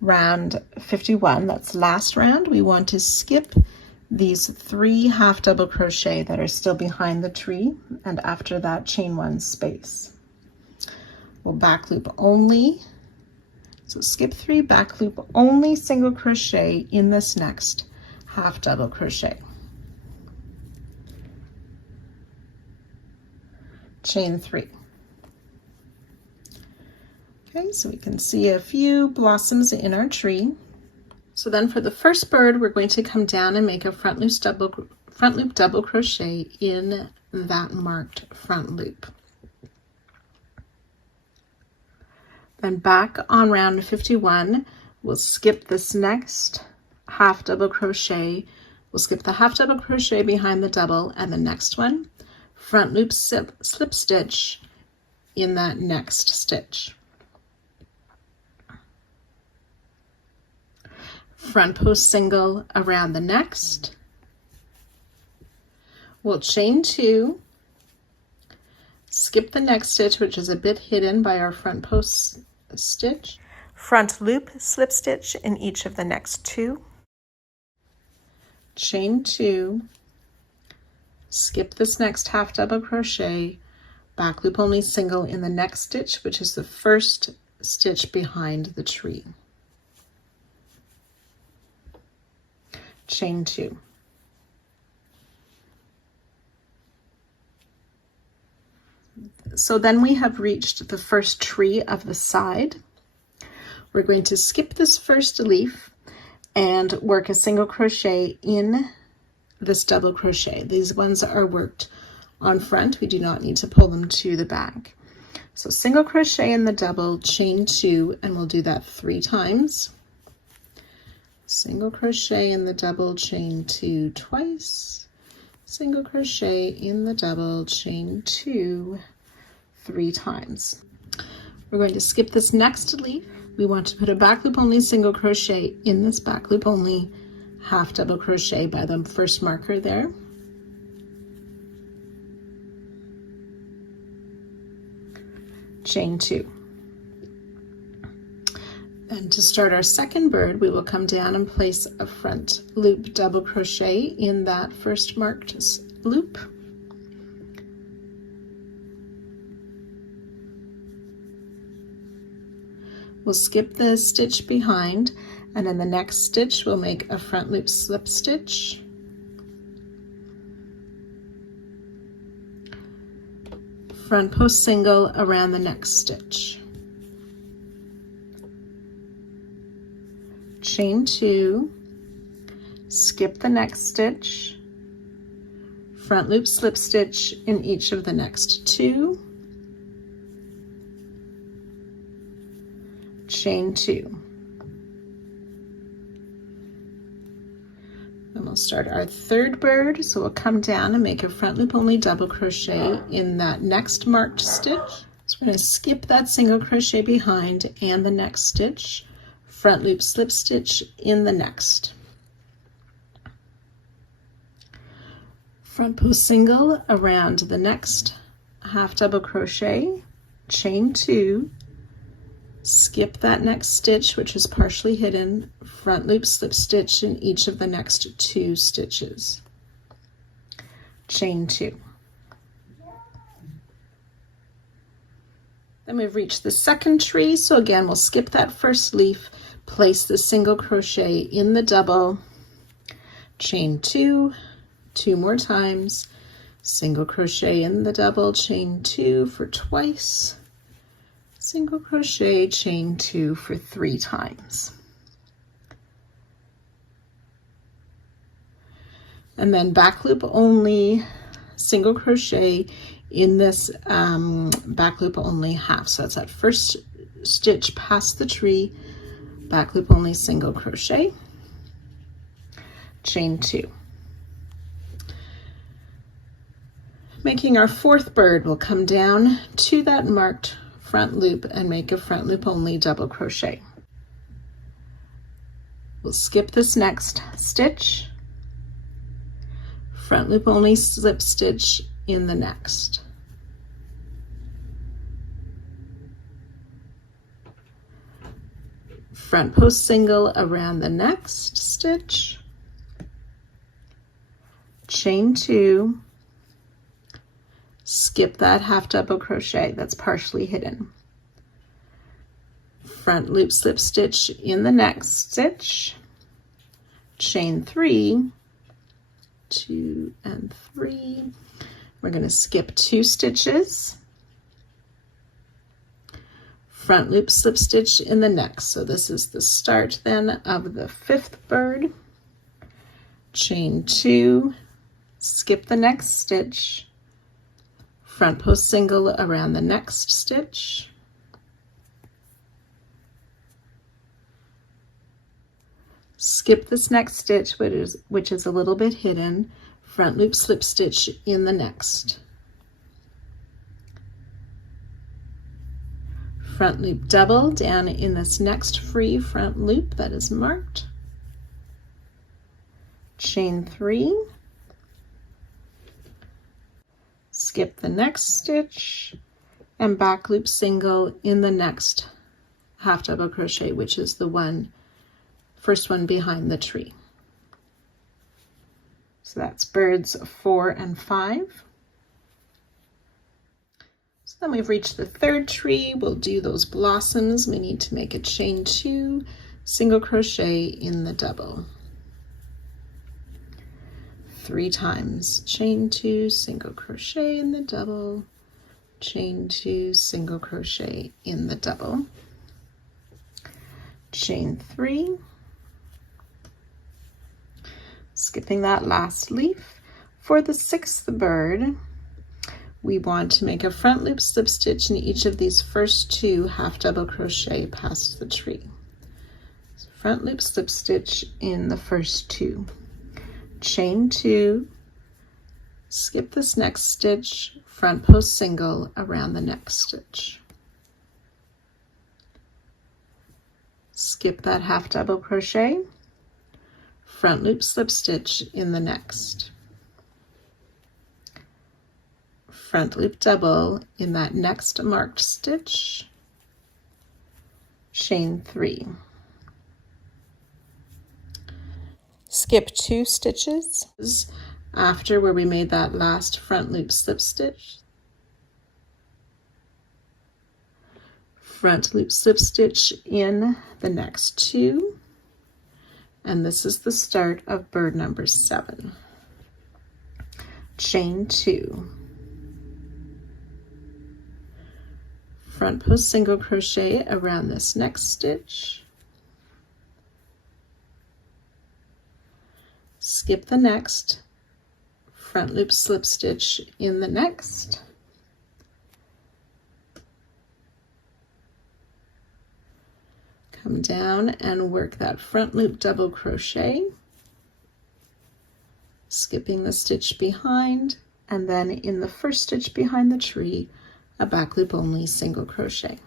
round 51, that's last round, we want to skip these 3 half double crochet that are still behind the tree, and after that chain 1 space. We'll back loop only, so skip 3, back loop only, single crochet in this next half double crochet. Chain 3. Okay, so we can see a few blossoms in our tree. So then for the first bird, we're going to come down and make a front loop double crochet in that marked front loop. Then back on round 51, we'll skip this next half double crochet. We'll skip the half double crochet behind the double, and the next one, front loop slip stitch in that next stitch. Front post single around the next. We'll chain 2, skip the next stitch, which is a bit hidden by our front post stitch. Front loop slip stitch in each of the next 2. Chain 2, skip this next half double crochet, back loop only single in the next stitch, which is the first stitch behind the tree. Chain 2. So then we have reached the first tree of the side. We're going to skip this first leaf and work a single crochet in this double crochet. These ones are worked on front. We do not need to pull them to the back. So single crochet in the double, chain 2, and we'll do that 3 times. single crochet in the double, chain 2 twice, single crochet in the double, chain 2 3 times. We're going to skip this next leaf. We want to put a back loop only single crochet in this back loop only half double crochet by the first marker there. Chain 2. And to start our second bird, we will come down and place a front loop double crochet in that first marked loop. We'll skip the stitch behind, and in the next stitch we'll make a front loop slip stitch, front post single around the next stitch, chain 2, skip the next stitch, front loop slip stitch in each of the next 2, chain 2. Then we'll start our third bird, so we'll come down and make a front loop only double crochet in that next marked stitch. So we're going to skip that single crochet behind and the next stitch, front loop slip stitch in the next, front post single around the next half double crochet, chain 2, skip that next stitch which is partially hidden, front loop slip stitch in each of the next 2 stitches, chain 2. Then we've reached the second tree, so again we'll skip that first leaf, place the single crochet in the double, chain 2, 2 more times, single crochet in the double, chain 2 for twice, single crochet, chain 2 for 3 times. And then back loop only single crochet in this back loop only half. So that's that first stitch past the tree, back loop only single crochet, chain 2. Making our fourth bird, we'll come down to that marked front loop and make a front loop only double crochet. We'll skip this next stitch, front loop only slip stitch in the next, front post single around the next stitch, chain 2, skip that half double crochet that's partially hidden, front loop slip stitch in the next stitch, chain 3, 2 and 3. We're going to skip 2 stitches, front loop slip stitch in the next. So this is the start then of the 5th bird, chain 2, skip the next stitch, front post single around the next stitch, skip this next stitch which is a little bit hidden, front loop slip stitch in the next, front loop double down in this next free front loop that is marked, chain 3, skip the next stitch, and back loop single in the next half double crochet, which is the first one behind the tree. So that's birds 4 and 5. So then we've reached the 3rd tree. We'll do those blossoms. We need to make a chain 2, single crochet in the double. 3 times, chain 2, single crochet in the double, chain 2, single crochet in the double, chain 3, skipping that last leaf. For the 6th bird, we want to make a front loop slip stitch in each of these first 2 half double crochet past the tree. So front loop slip stitch in the first 2, chain 2, skip this next stitch, front post single around the next stitch. Skip that half double crochet, front loop slip stitch in the next. Front loop double in that next marked stitch, chain 3. Skip 2 stitches after where we made that last front loop slip stitch. Front loop slip stitch in the next 2, and this is the start of bird number 7. Chain 2. Front post single crochet around this next stitch. Skip the next, front loop slip stitch in the next. Come down and work that front loop double crochet, skipping the stitch behind, and then in the first stitch behind the tree, a back loop only single crochet.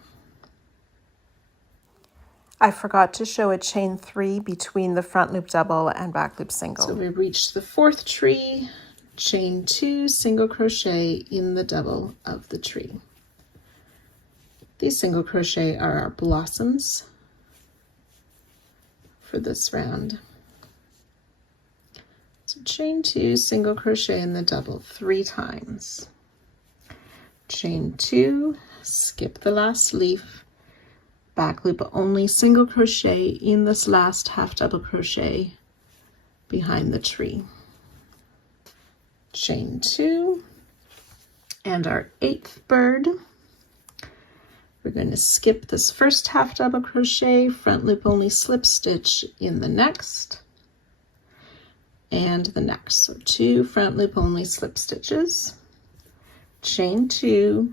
I forgot to show a chain 3 between the front loop double and back loop single. So we reached the 4th tree, chain 2 single crochet in the double of the tree. These single crochet are our blossoms for this round. So chain 2 single crochet in the double 3 times. Chain 2, skip the last leaf, back loop only single crochet in this last half double crochet behind the tree. Chain 2, and our 8th bird, we're going to skip this first half double crochet, front loop only slip stitch in the next and the next. So 2 front loop only slip stitches, chain 2,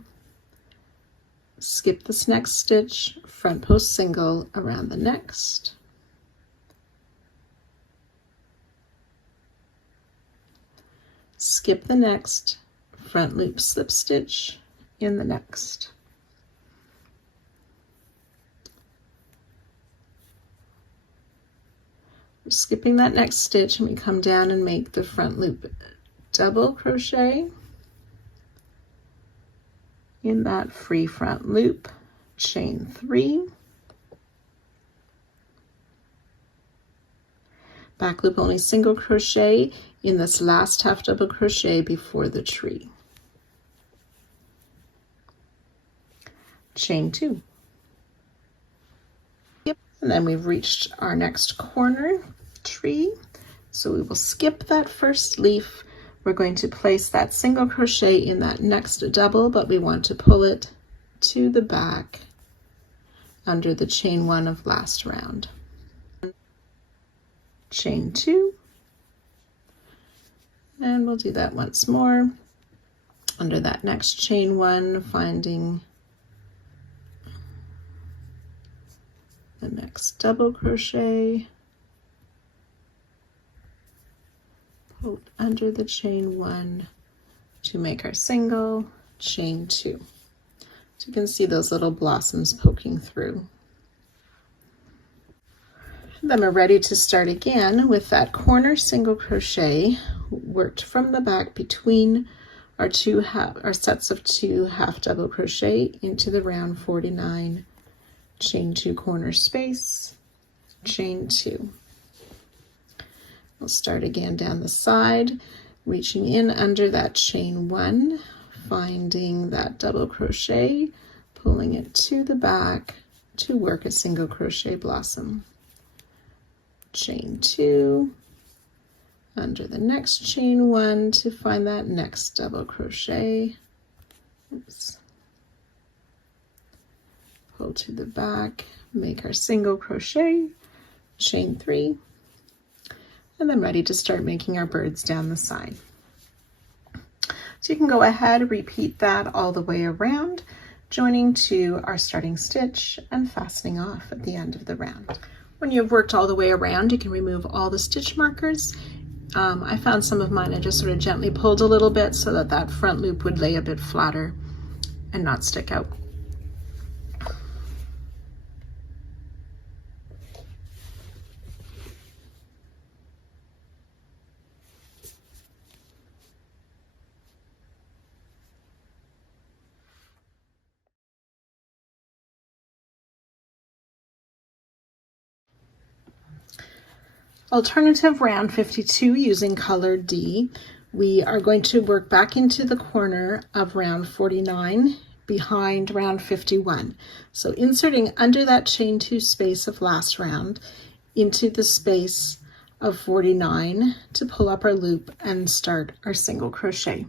skip this next stitch, front post single around the next, skip the next, front loop slip stitch in the next. We're skipping that next stitch and we come down and make the front loop double crochet in that free front loop, chain 3, back loop only single crochet in this last half double crochet before the tree, chain 2. Yep. And then we've reached our next corner tree, so we will skip that first leaf. We're going to place that single crochet in that next double, but we want to pull it to the back under the chain 1 of last round. Chain 2, and we'll do that once more under that next chain 1, finding the next double crochet, pull under the chain 1 to make our single, chain 2. So you can see those little blossoms poking through. Then we're ready to start again with that corner single crochet worked from the back between our sets of 2 half double crochet into the round 49, chain 2 corner space, chain 2. We'll start again down the side, reaching in under that chain 1, finding that double crochet, pulling it to the back to work a single crochet blossom. Chain 2, under the next chain 1 to find that next double crochet. Oops. Pull to the back, make our single crochet, chain 3, and then ready to start making our birds down the side. So you can go ahead, repeat that all the way around, joining to our starting stitch and fastening off at the end of the round. When you've worked all the way around, you can remove all the stitch markers. I found some of mine, I just sort of gently pulled a little bit so that that front loop would lay a bit flatter and not stick out. Alternative round 52 using color D. We are going to work back into the corner of round 49 behind round 51. So inserting under that chain 2 space of last round into the space of 49 to pull up our loop and start our single crochet,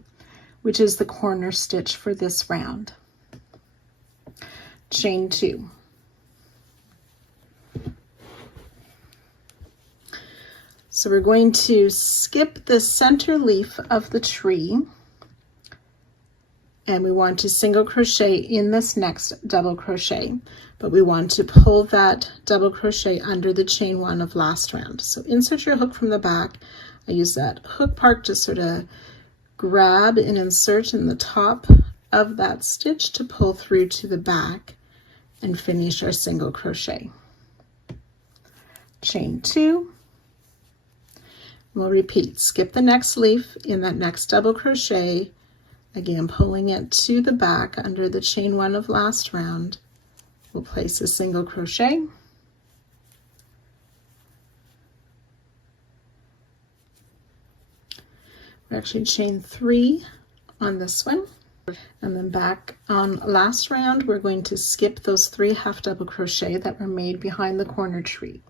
which is the corner stitch for this round. Chain 2. So we're going to skip the center leaf of the tree, and we want to single crochet in this next double crochet, but we want to pull that double crochet under the chain 1 of last round. So insert your hook from the back. I use that hook part to sort of grab and insert in the top of that stitch to pull through to the back and finish our single crochet. Chain 2. We'll repeat, skip the next leaf in that next double crochet, again pulling it to the back under the chain 1 of last round. We'll place a single crochet, we're actually chain 3 on this one, and then back on last round we're going to skip those 3 half double crochet that were made behind the corner tree.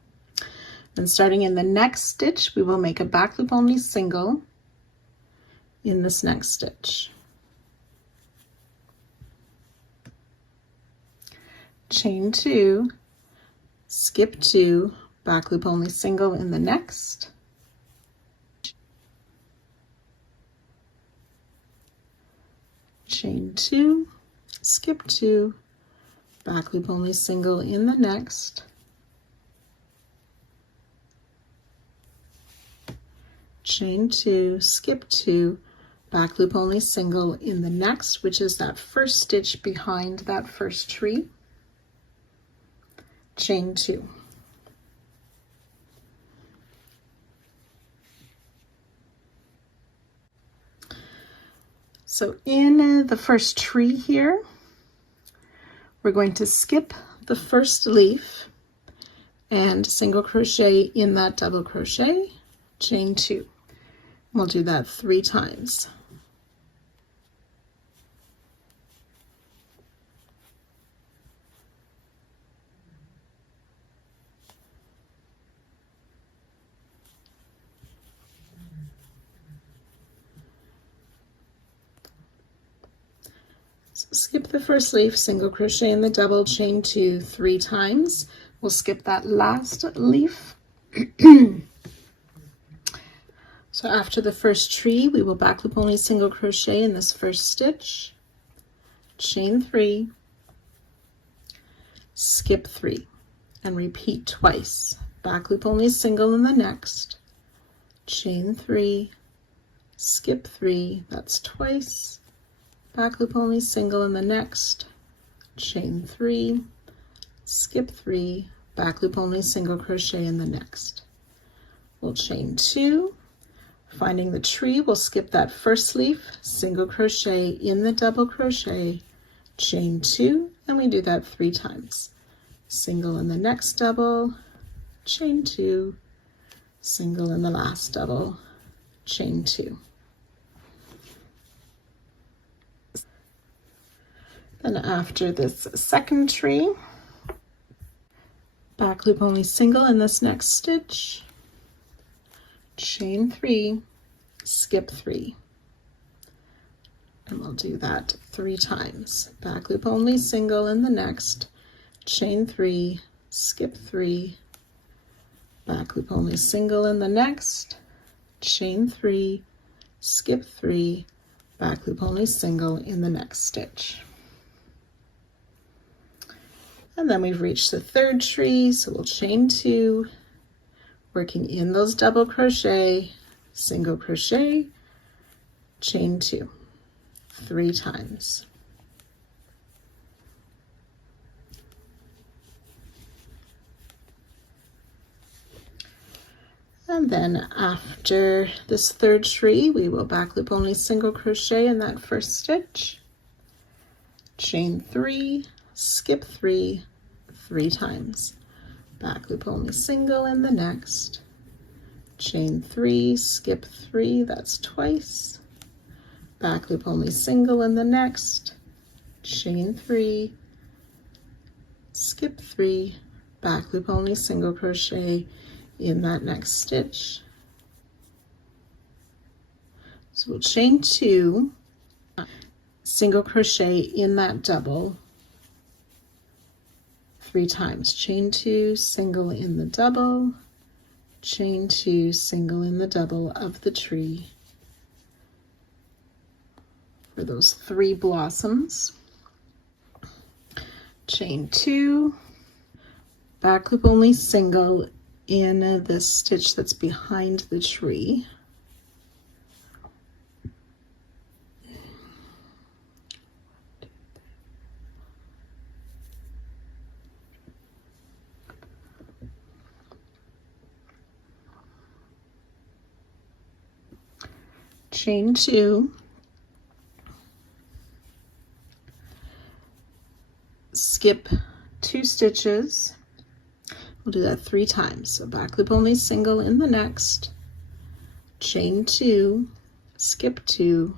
And starting in the next stitch, we will make a back loop only single in this next stitch. Chain 2, skip 2, back loop only single in the next. Chain 2, skip 2, back loop only single in the next. Chain 2, skip 2, back loop only single in the next, which is that first stitch behind that first tree. Chain 2. So in the first tree here, we're going to skip the first leaf and single crochet in that double crochet, chain 2. We'll do that 3 times. So skip the first leaf, single crochet in the double, chain 2 3 times. We'll skip that last leaf. So after the first tree, we will back loop only single crochet in this first stitch, chain 3, skip 3, and repeat twice. Back loop only single in the next, chain 3, skip 3, that's twice, back loop only single in the next, chain 3, skip 3, back loop only single crochet in the next. We'll chain 2. Finding the tree, we'll skip that first leaf, single crochet in the double crochet, chain 2, and we do that 3 times. Single in the next double, chain 2, single in the last double, chain 2. Then after this second tree, back loop only single in this next stitch, chain 3, skip 3, and we'll do that 3 times. Back loop only single in the next, chain 3, skip 3, back loop only single in the next, chain 3, skip 3, back loop only single in the next stitch. And then we've reached the third tree, so we'll chain 2, working in those double crochet, single crochet, chain 2, 3 times. And then after this third tree, we will back loop only single crochet in that first stitch, chain 3, skip 3, 3 times, back loop only single in the next, chain 3, skip 3, that's twice, back loop only single in the next, chain 3, skip 3, back loop only single crochet in that next stitch. So we'll chain 2, single crochet in that double 3 times, chain 2, single in the double, chain 2, single in the double of the tree for those 3 blossoms, chain 2, back loop only single in this stitch that's behind the tree, chain 2, skip 2 stitches. We'll do that 3 times. So back loop only single in the next, chain 2, skip 2,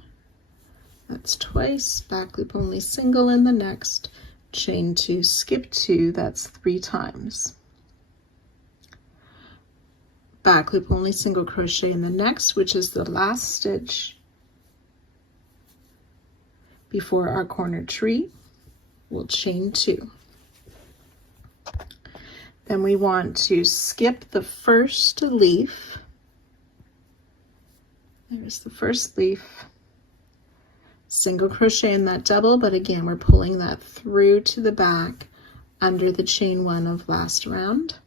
that's twice, back loop only single in the next, chain 2, skip 2, that's 3 times. Back loop only single crochet in the next, which is the last stitch before our corner tree. We'll chain 2. Then we want to skip the first leaf. There's the first leaf. Single crochet in that double, but again, we're pulling that through to the back under the chain 1 of last round.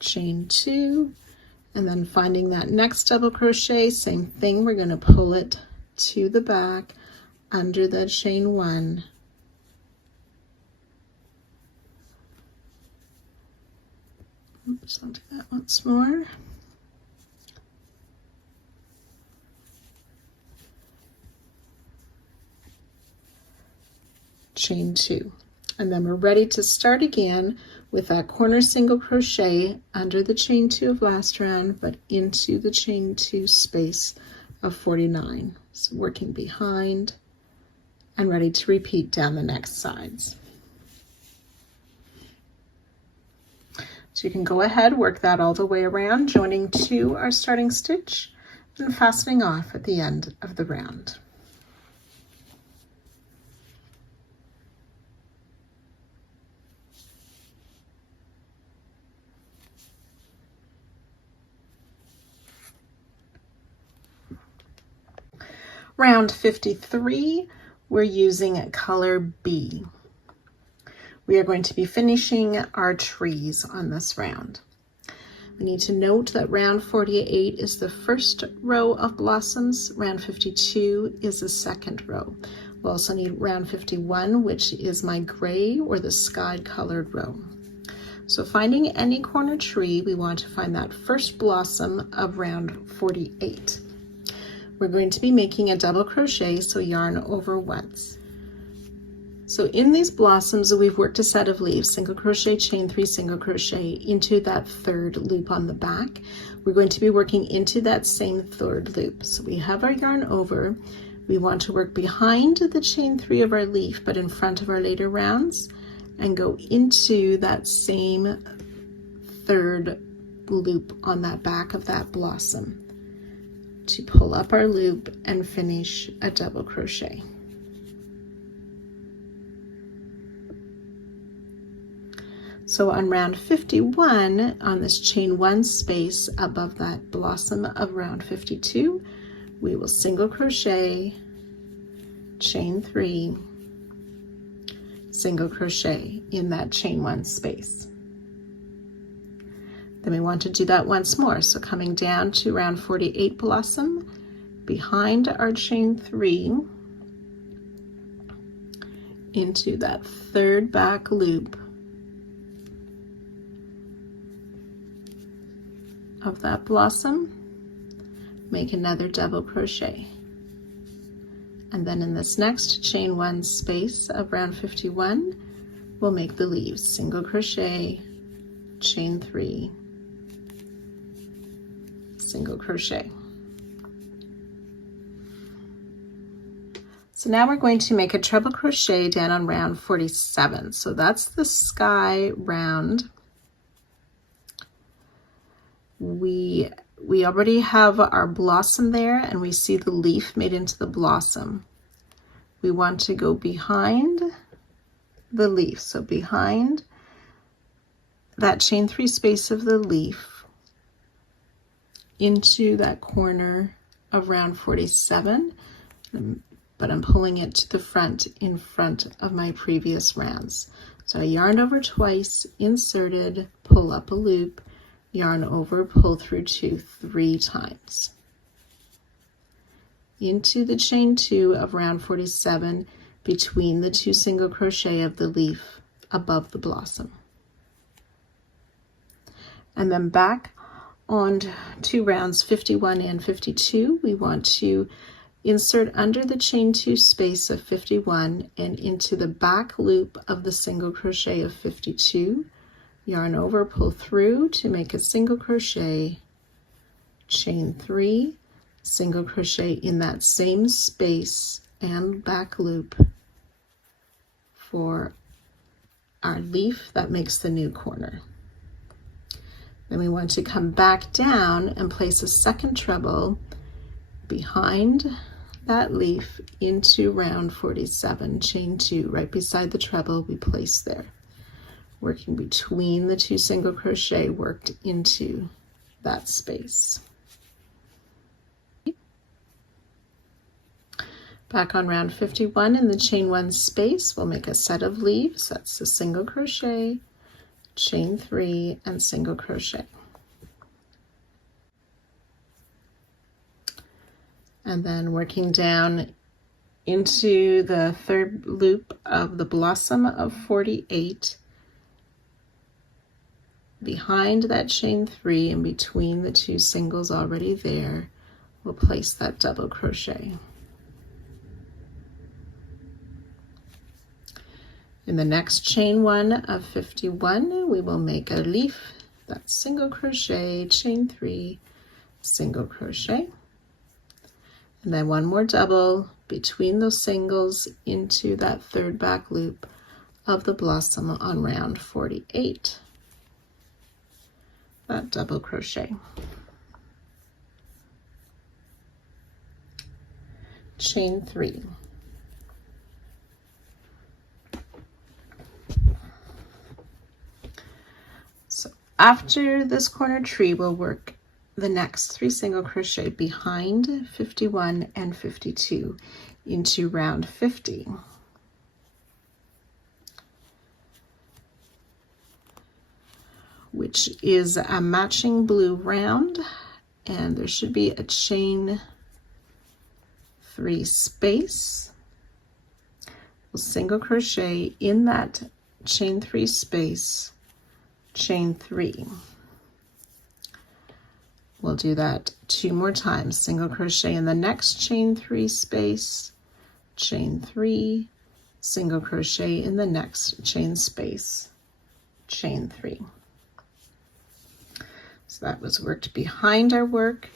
Chain 2, and then finding that next double crochet, same thing, we're going to pull it to the back under the chain 1. Oops, I'll do that once more. Chain 2, and then we're ready to start again with that corner single crochet under the chain 2 of last round, but into the chain 2 space of 49. So working behind and ready to repeat down the next sides. So you can go ahead, work that all the way around, joining to our starting stitch and fastening off at the end of the round. Round 53, we're using color B. We are going to be finishing our trees on this round. We need to note that round 48 is the first row of blossoms, round 52 is the second row. We'll also need round 51, which is my gray or the sky colored row. So finding any corner tree, we want to find that first blossom of round 48. We're going to be making a double crochet, so yarn over once. So in these blossoms, we've worked a set of leaves, single crochet, chain 3, single crochet into that third loop on the back. We're going to be working into that same third loop. So we have our yarn over. We want to work behind the chain 3 of our leaf, but in front of our later rounds, and go into that same third loop on that back of that blossom to pull up our loop and finish a double crochet. So on round 51, on this chain 1 space above that blossom of round 52, we will single crochet, chain 3, single crochet in that chain 1 space. Then we want to do that once more. So coming down to round 48 blossom, behind our chain 3, into that 3rd back loop of that blossom, make another double crochet. And then in this next chain 1 space of round 51, we'll make the leaves, single crochet, chain 3, single crochet. So now we're going to make a treble crochet down on round 47. So that's the sky round. We already have our blossom there, and we see the leaf made into the blossom. We want to go behind the leaf. So behind that chain 3 space of the leaf into that corner of round 47. But I'm pulling it to the front in front of my previous rounds. So I yarned over twice, inserted, pull up a loop, yarn over, pull through 2 3 times. Into the chain 2 of round 47 between the 2 single crochet of the leaf above the blossom. And then back on to rounds 51 and 52, we want to insert under the chain 2 space of 51 and into the back loop of the single crochet of 52, yarn over, pull through to make a single crochet, chain 3, single crochet in that same space and back loop for our leaf that makes the new corner. Then we want to come back down and place a second treble behind that leaf into round 47, chain 2, right beside the treble we placed there, working between the 2 single crochet worked into that space. Back on round 51 in the chain 1 space, we'll make a set of leaves. That's the single crochet, chain 3, and single crochet. And then working down into the 3rd loop of the blossom of 48, behind that chain 3 and between the 2 singles already there, we'll place that double crochet. In the next chain 1 of 51, we will make a leaf. That's single crochet, chain 3, single crochet. And then 1 more double between those singles into that 3rd back loop of the blossom on round 48. That double crochet. Chain 3. So after this corner tree, we'll work the next 3 single crochet behind 51 and 52 into round 50. Which is a matching blue round, and there should be a chain 3 space. We'll single crochet in that chain 3 space, chain 3. We'll do that 2 more times. Single crochet in the next chain 3 space, chain 3, single crochet in the next chain space, chain 3. So that was worked behind our work,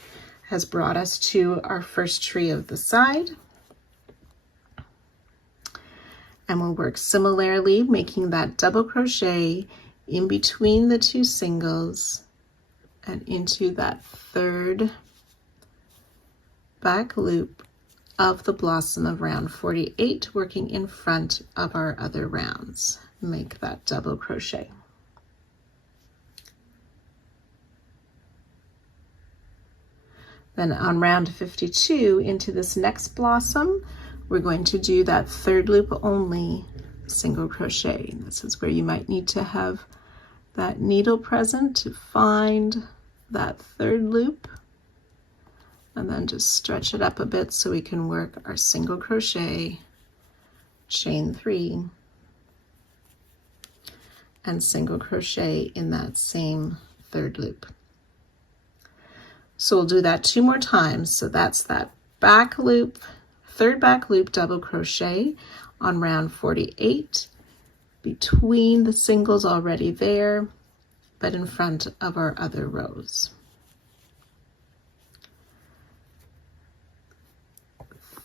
has brought us to our first tree of the side. And we'll work similarly, making that double crochet in between the 2 singles and into that 3rd back loop of the blossom of round 48, working in front of our other rounds. Make that double crochet. Then on round 52, into this next blossom, we're going to do that third loop only single crochet. This is where you might need to have that needle present to find that third loop, and then just stretch it up a bit so we can work our single crochet, chain 3, and single crochet in that same third loop. So we'll do that 2 more times. So that's that back loop, third back loop double crochet on round 48 between the singles already there, but in front of our other rows.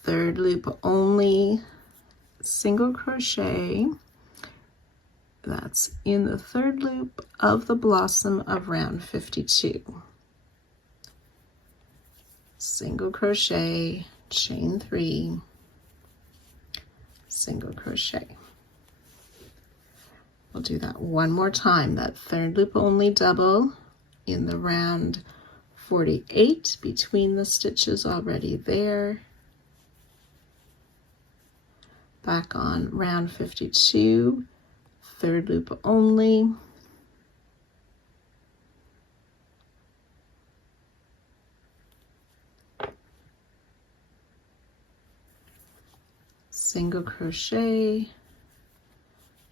Third loop only single crochet, that's in the third loop of the blossom of round 52. Single crochet, chain 3, single crochet. We'll do that one more time, that third loop only double in the round 48 between the stitches already there. Back on round 52, third loop only. Single crochet,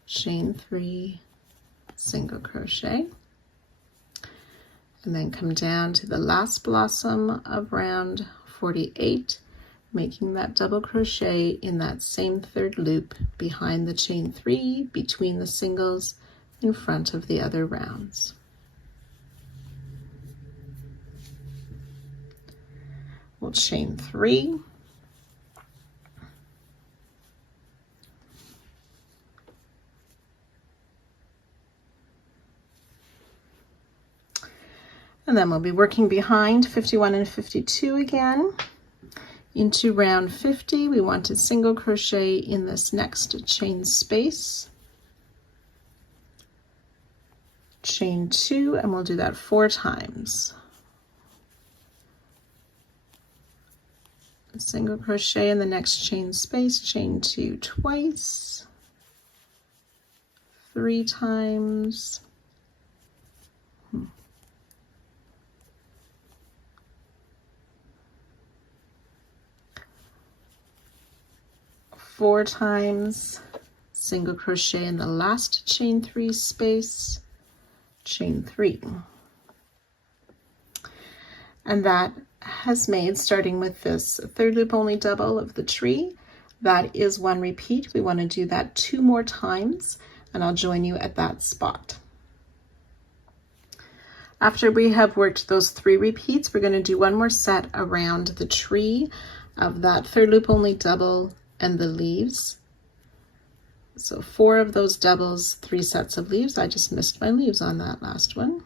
chain 3, single crochet, and then come down to the last blossom of round 48, making that double crochet in that same third loop behind the chain 3 between the singles in front of the other rounds. We'll chain 3, and then we'll be working behind 51 and 52 again. Into round 50, we want to single crochet in this next chain space, chain 2, and we'll do that 4 times. Single crochet in the next chain space, chain 2 twice, 3 times, 4 times, single crochet in the last chain 3 space, chain 3. And that has made, starting with this third loop only double of the tree, that is 1 repeat. We want to do that 2 more times, and I'll join you at that spot. After we have worked those 3 repeats, we're going to do 1 more set around the tree of that third loop only double and the leaves. So 4 of those doubles, 3 sets of leaves. I just missed my leaves on that last one.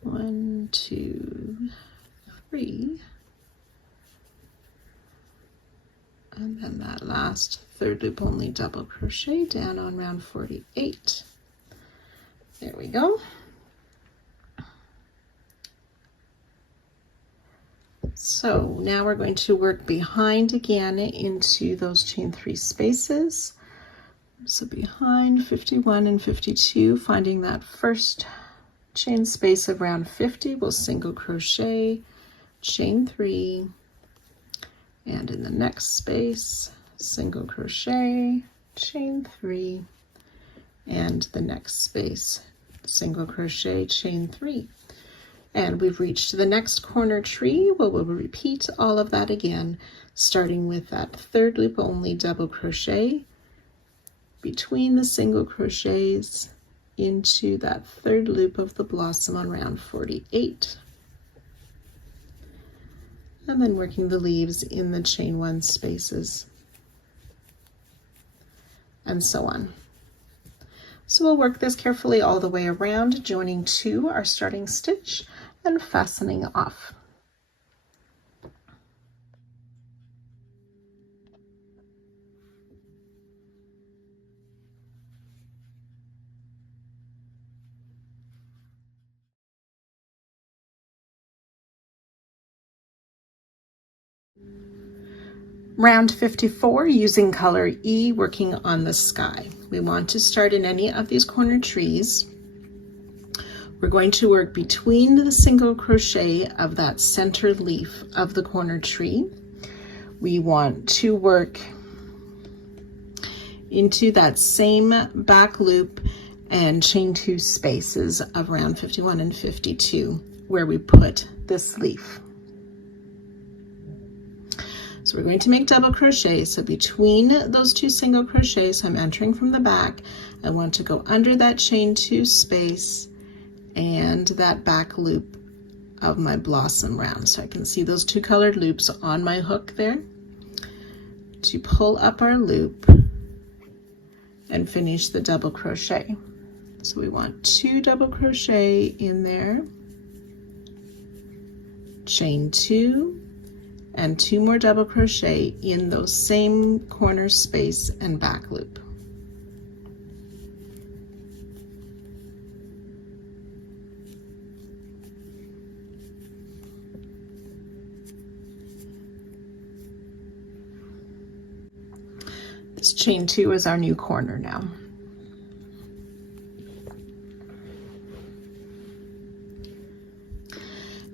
1, 2, 3. And then that last third loop only double crochet down on round 48. There we go. So now we're going to work behind again into those chain 3 spaces. So behind 51 and 52, finding that first chain space of round 50, we'll single crochet, chain 3, and in the next space, single crochet, chain 3, and the next space, single crochet, chain 3. And we've reached the next corner tree. We'll repeat all of that again, starting with that third loop only double crochet between the single crochets into that third loop of the blossom on round 48. And then working the leaves in the chain 1 spaces, and so on. So we'll work this carefully all the way around, joining to our starting stitch and fastening off. Round 54, using color E, working on the sky. We want to start in any of these corner trees. We're going to work between the single crochet of that center leaf of the corner tree. We want to work into that same back loop and chain 2 spaces of round 51 and 52 where we put this leaf. So we're going to make double crochet. So between those 2 single crochets, I'm entering from the back. I want to go under that chain 2 space and that back loop of my blossom round. So I can see those 2 colored loops on my hook there. To pull up our loop and finish the double crochet. So we want 2 double crochet in there, chain 2, and 2 more double crochet in those same corner space and back loop. This chain 2 is our new corner now.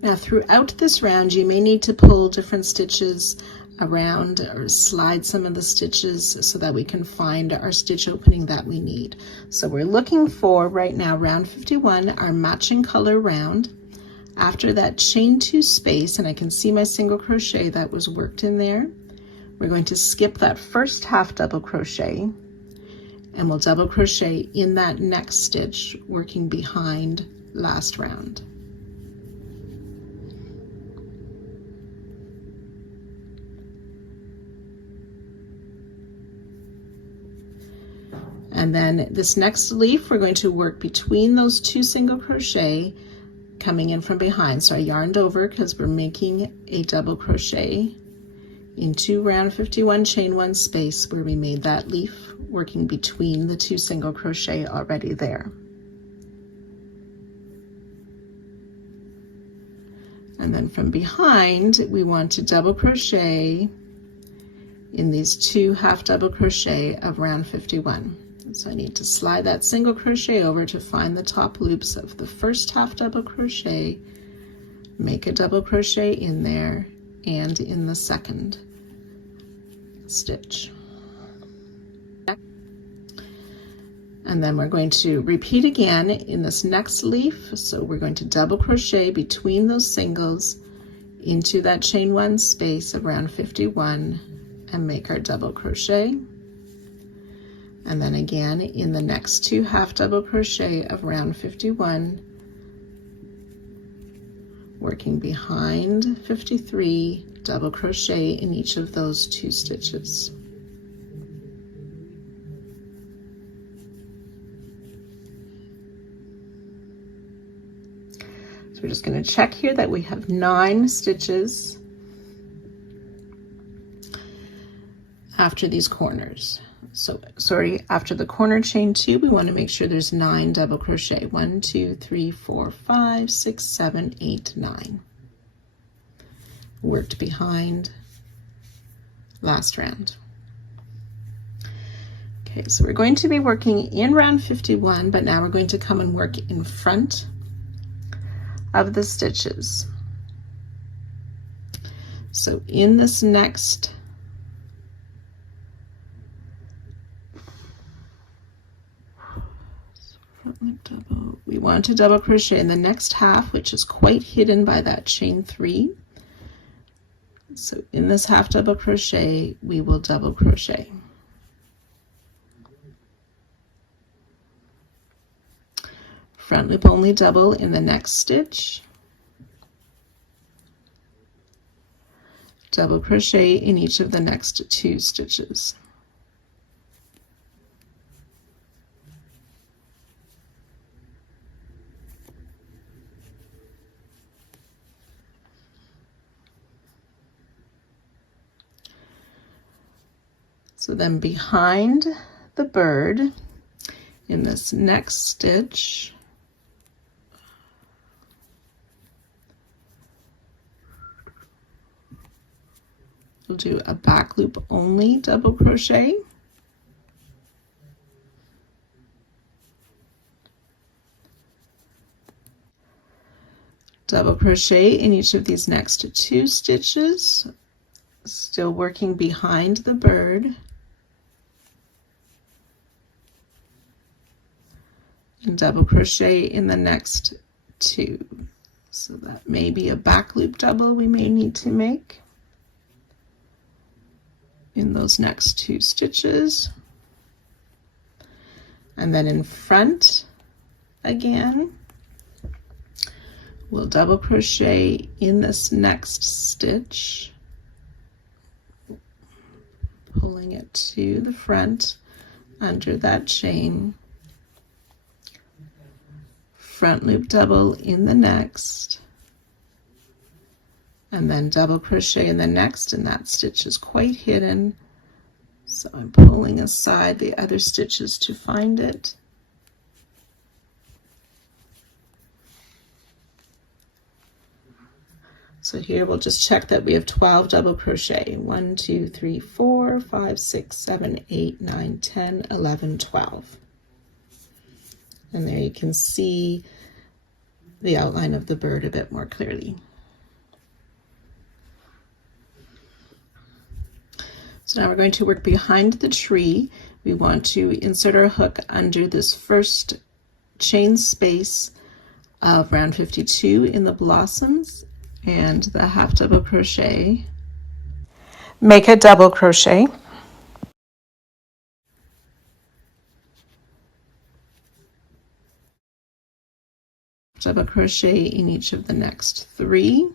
Now throughout this round, you may need to pull different stitches around or slide some of the stitches so that we can find our stitch opening that we need. So we're looking for right now, round 51, our matching color round. After that chain 2 space, and I can see my single crochet that was worked in there, we're going to skip that first half double crochet and we'll double crochet in that next stitch, working behind last round. And then this next leaf, we're going to work between those 2 single crochet coming in from behind. So I yarned over because we're making a double crochet into round 51, chain 1 space where we made that leaf, working between the 2 single crochet already there. And then from behind, we want to double crochet in these 2 half double crochet of round 51. So I need to slide that single crochet over to find the top loops of the first half double crochet, make a double crochet in there and in the second stitch. And then we're going to repeat again in this next leaf. So we're going to double crochet between those singles into that chain 1 space of round 51 and make our double crochet. And then again in the next 2 half double crochet of round 51, working behind 53, double crochet in each of those 2 stitches. So we're just going to check here that we have 9 stitches after these corners. So sorry, after the corner chain 2, we want to make sure there's 9 double crochet. 1, 2, 3, 4, 5, 6, 7, 8, 9. Worked behind last round. Okay, so we're going to be working in round 51, but now we're going to come and work in front of the stitches. So in this next double, we want to double crochet in the next half, which is quite hidden by that chain 3. So in this half double crochet, we will double crochet. Front loop only double in the next stitch, double crochet in each of the next 2 stitches. So then behind the bird in this next stitch, we'll do a back loop only double crochet, double crochet in each of these next 2 stitches, still working behind the bird, and double crochet in the next 2. So that may be a back loop double we may need to make in those next 2 stitches. And then in front again, we'll double crochet in this next stitch, pulling it to the front under that chain, front loop double in the next, and then double crochet in the next, and that stitch is quite hidden, so I'm pulling aside the other stitches to find it. So here we'll just check that we have 12 double crochet. 1, 2, 3, 4, 5, 6, 7, 8, 9, 10, 11, 12. And there you can see the outline of the bird a bit more clearly. So now we're going to work behind the tree. We want to insert our hook under this first chain space of round 52 in the blossoms and the half double crochet. Make a double crochet. Double crochet in each of the next 3.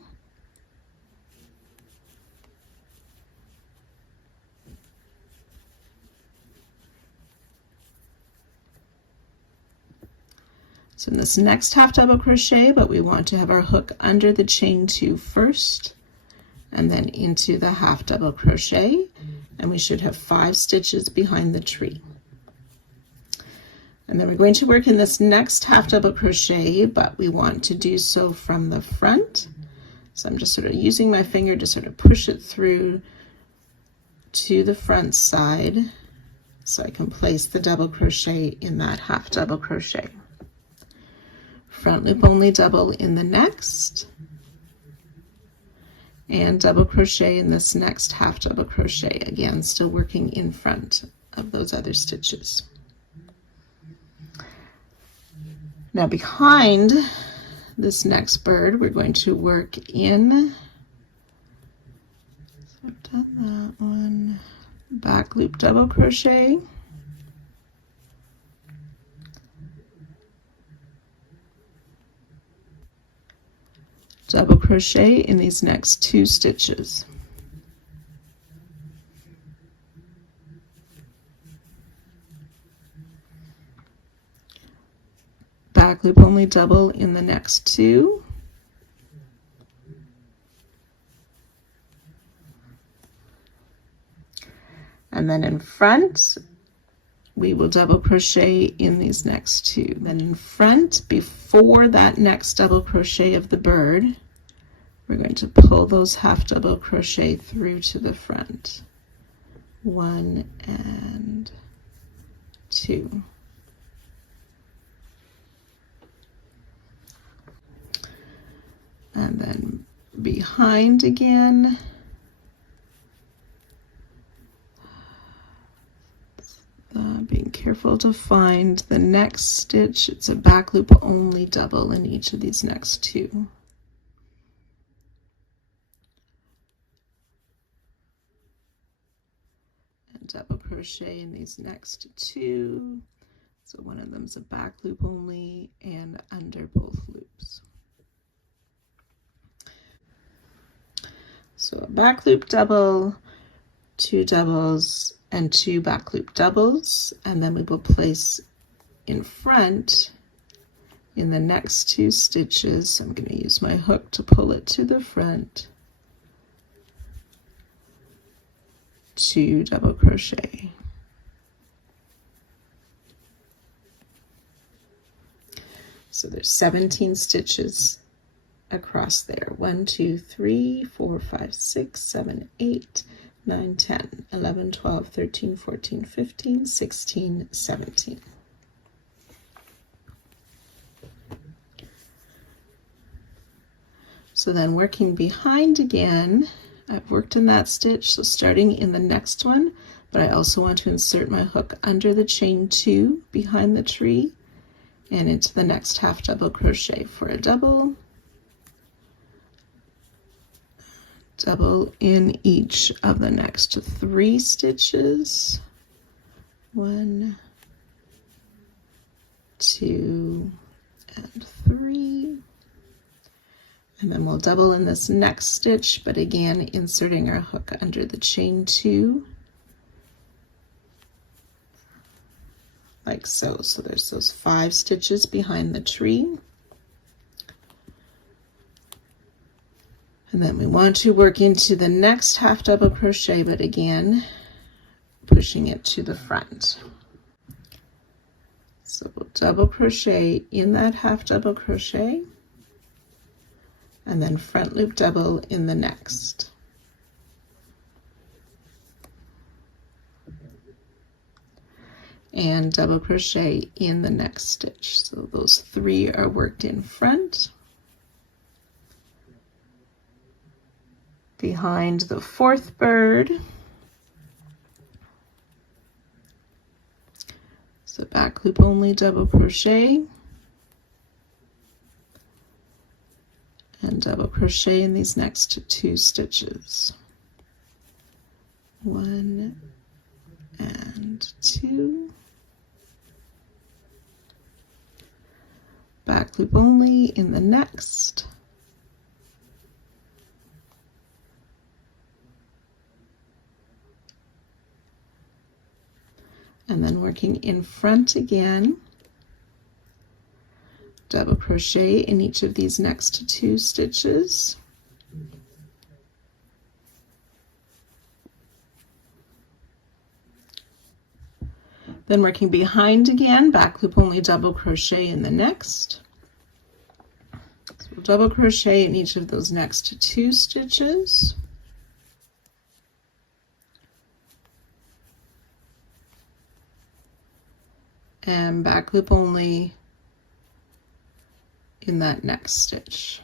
So in this next half double crochet, but we want to have our hook under the chain 2 first, and then into the half double crochet, and we should have 5 stitches behind the tree. And then we're going to work in this next half double crochet, but we want to do so from the front. So I'm just sort of using my finger to sort of push it through to the front side so I can place the double crochet in that half double crochet. Front loop only double in the next, and double crochet in this next half double crochet, again still working in front of those other stitches. Now behind this next bird, we're going to work in, so I've done that one, back loop double crochet, double crochet in these next 2 stitches. Back loop only double in the next 2. And then in front, we will double crochet in these next 2. Then in front, before that next double crochet of the bird, we're going to pull those half double crochet through to the front. 1 and 2. And then behind again, being careful to find the next stitch. It's a back loop only double in each of these next 2. And double crochet in these next 2. So one of them's a back loop only and under both loops. So a back loop double, 2 doubles, and 2 back loop doubles, and then we will place in front in the next 2 stitches. I'm going to use my hook to pull it to the front, 2 double crochet. So there's 17 stitches across there. 1, 2, 3, 4, 5, 6, 7, 8, 9, 10, 11, 12, 13, 14, 15, 16, 17. So then working behind again, I've worked in that stitch, so starting in the next one, but I also want to insert my hook under the chain 2 behind the tree and into the next half double crochet for a double, double in each of the next 3 stitches. 1, 2, and 3. And then we'll double in this next stitch, but again inserting our hook under the chain 2 like so. So there's those 5 stitches behind the tree. And then we want to work into the next half double crochet, but again pushing it to the front. So we'll double crochet in that half double crochet and then front loop double in the next. And double crochet in the next stitch. So those 3 are worked in front. Behind the 4th bird. So back loop only, double crochet. And double crochet in these next 2 stitches. 1 and 2. Back loop only in the next. And then working in front again. Double crochet in each of these next 2 stitches. Then working behind again, back loop only, double crochet in the next. So we'll double crochet in each of those next 2 stitches. And back loop only in that next stitch.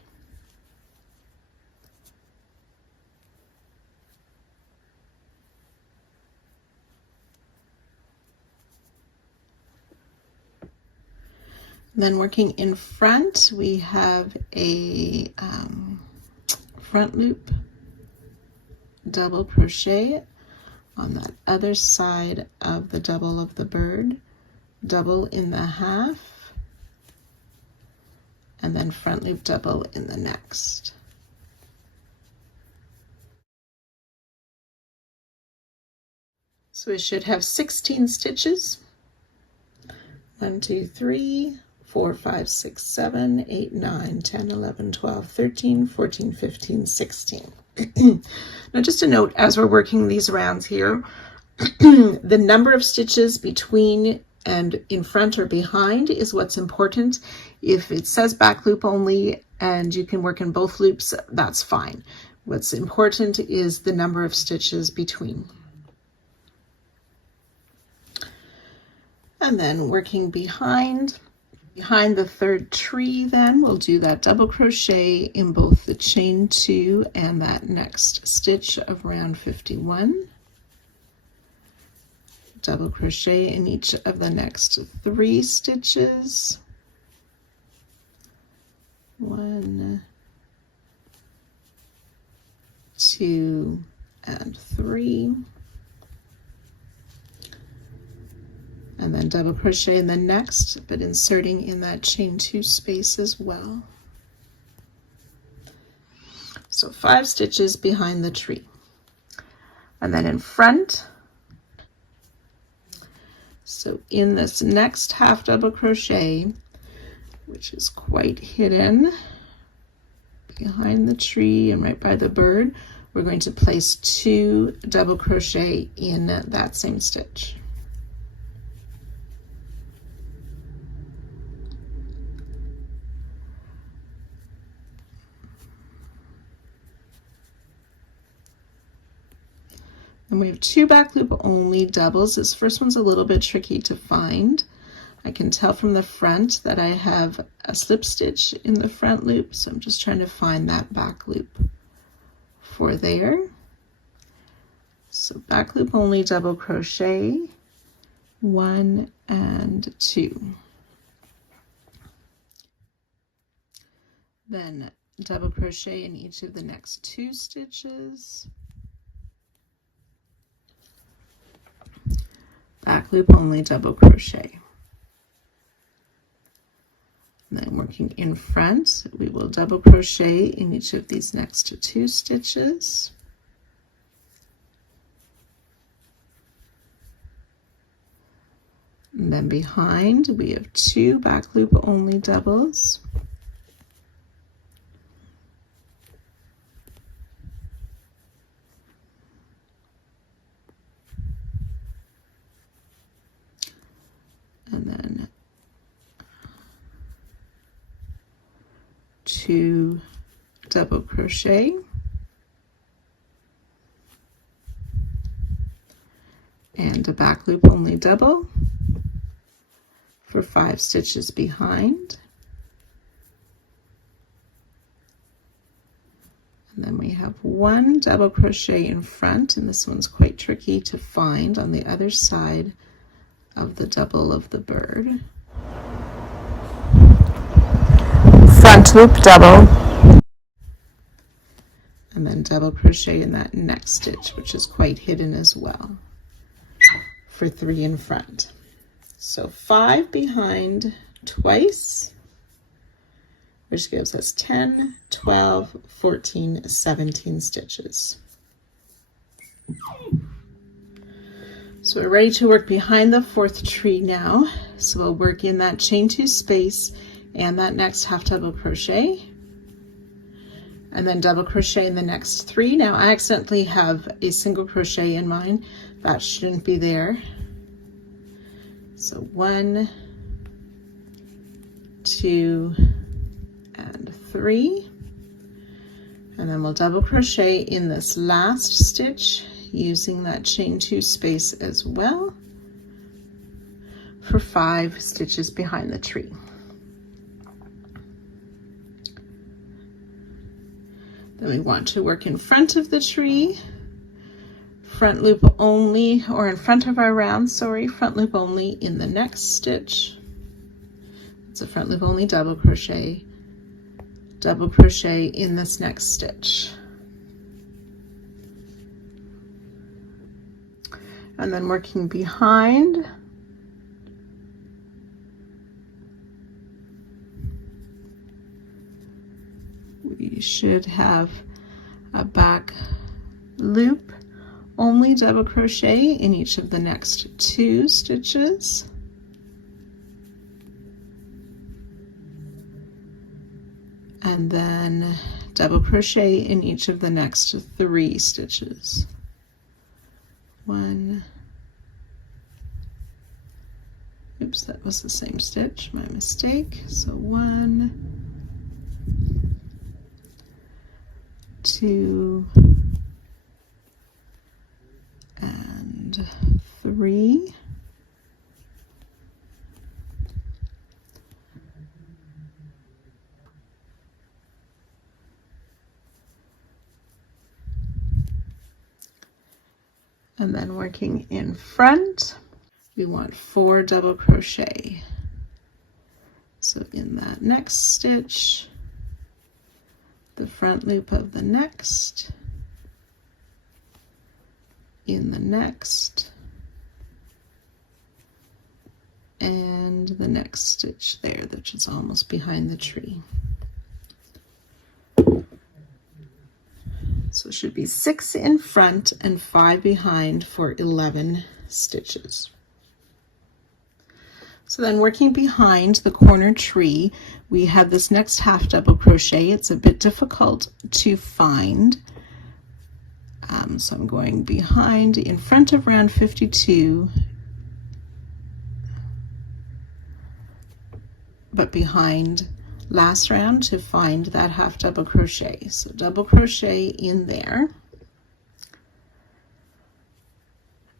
Then working in front, we have a front loop double crochet on that other side of the double of the bird, double in the half, and then front loop double in the next. So we should have 16 stitches. 1, 2, 3, 4, 5, 6, 7, 8, 9, 10, 11, 12, 13, 14, 15, 16. Now just a note, as we're working these rounds here, the number of stitches between and in front or behind is what's important. If it says back loop only and you can work in both loops, that's fine. What's important is the number of stitches between. And then working behind the 3rd tree, then we'll do that double crochet in both the chain 2 and that next stitch of round 51. Double crochet in each of the next 3 stitches. 1, 2, and 3. And then double crochet in the next, but inserting in that chain 2 space as well. So 5 stitches behind the tree. And then in front, so in this next half double crochet, which is quite hidden behind the tree and right by the bird, we're going to place 2 double crochet in that same stitch. Then we have 2 back loop only doubles. This first one's a little bit tricky to find. I can tell from the front that I have a slip stitch in the front loop, so I'm just trying to find that back loop for there. So back loop only double crochet, 1 and 2. Then double crochet in each of the next 2 stitches. Back loop only double crochet. And then working in front, we will double crochet in each of these next 2 stitches. And then behind, we have 2 back loop only doubles. And then 2 double crochet, and a back loop only double for 5 stitches behind. And then we have 1 double crochet in front, and this one's quite tricky to find on the other side of the double of the bird. Front loop double, and then double crochet in that next stitch, which is quite hidden as well, for 3 in front. So 5 behind twice, which gives us 10, 12, 14, 17 stitches. So we're ready to work behind the 4th tree now. So we'll work in that chain 2 space and that next half double crochet, and then double crochet in the next 3. Now I accidentally have a single crochet in mine. That shouldn't be there. So 1, 2, and 3. And then we'll double crochet in this last stitch using that chain 2 space as well for 5 stitches behind the tree. Then we want to work in front of the tree, front loop only, or in front of our round, sorry, front loop only in the next stitch. It's a front loop only double crochet in this next stitch. And then working behind, we should have a back loop only double crochet in each of the next 2 stitches. And then double crochet in each of the next 3 stitches. 1, oops, that was the same stitch, my mistake. So 1, 2, and 3. And then working in front, we want 4 double crochet. So in that next stitch, the front loop of the next, in the next, and the next stitch there, which is almost behind the tree. So it should be 6 in front and 5 behind for 11 stitches. So then working behind the corner tree, we have this next half double crochet. It's a bit difficult to find. So I'm going behind in front of round 52, but behind last round to find that half double crochet. So double crochet in there,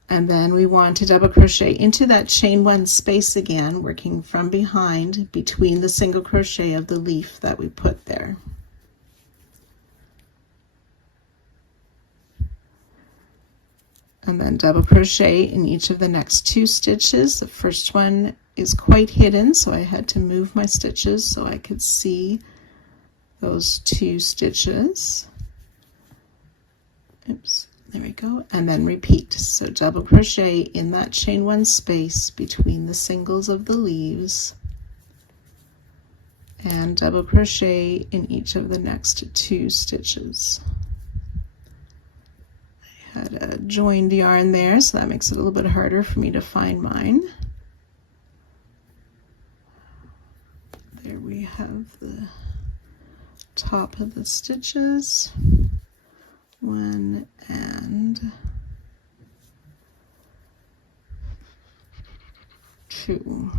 And then we want to double crochet into that chain 1 space again, working from behind between the single crochet of the leaf that we put there. And then double crochet in each of the next 2 stitches. The first one is quite hidden, so I had to move my stitches so I could see those 2 stitches. Oops, there we go. And then repeat. So double crochet in that chain 1 space between the singles of the leaves, and double crochet in each of the next 2 stitches. Had a joined yarn there, so that makes it a little bit harder for me to find mine. There we have the top of the stitches, 1 and 2.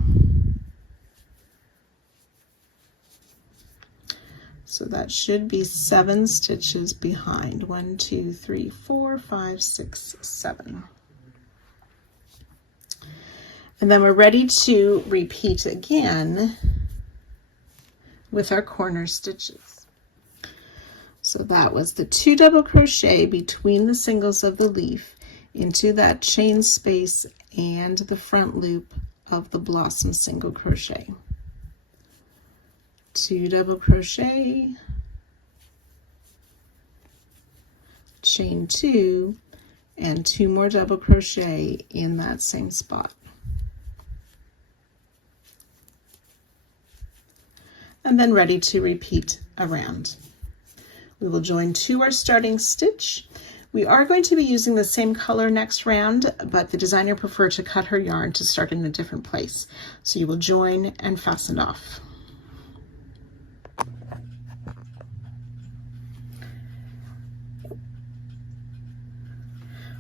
So that should be 7 stitches behind. 1, 2, 3, 4, 5, 6, 7. And then we're ready to repeat again with our corner stitches. So that was the 2 double crochet between the singles of the leaf into that chain space and the front loop of the blossom single crochet. 2 double crochet, chain 2, and 2 more double crochet in that same spot. And then ready to repeat around. We will join to our starting stitch. We are going to be using the same color next round, but the designer preferred to cut her yarn to start in a different place. So you will join and fasten off.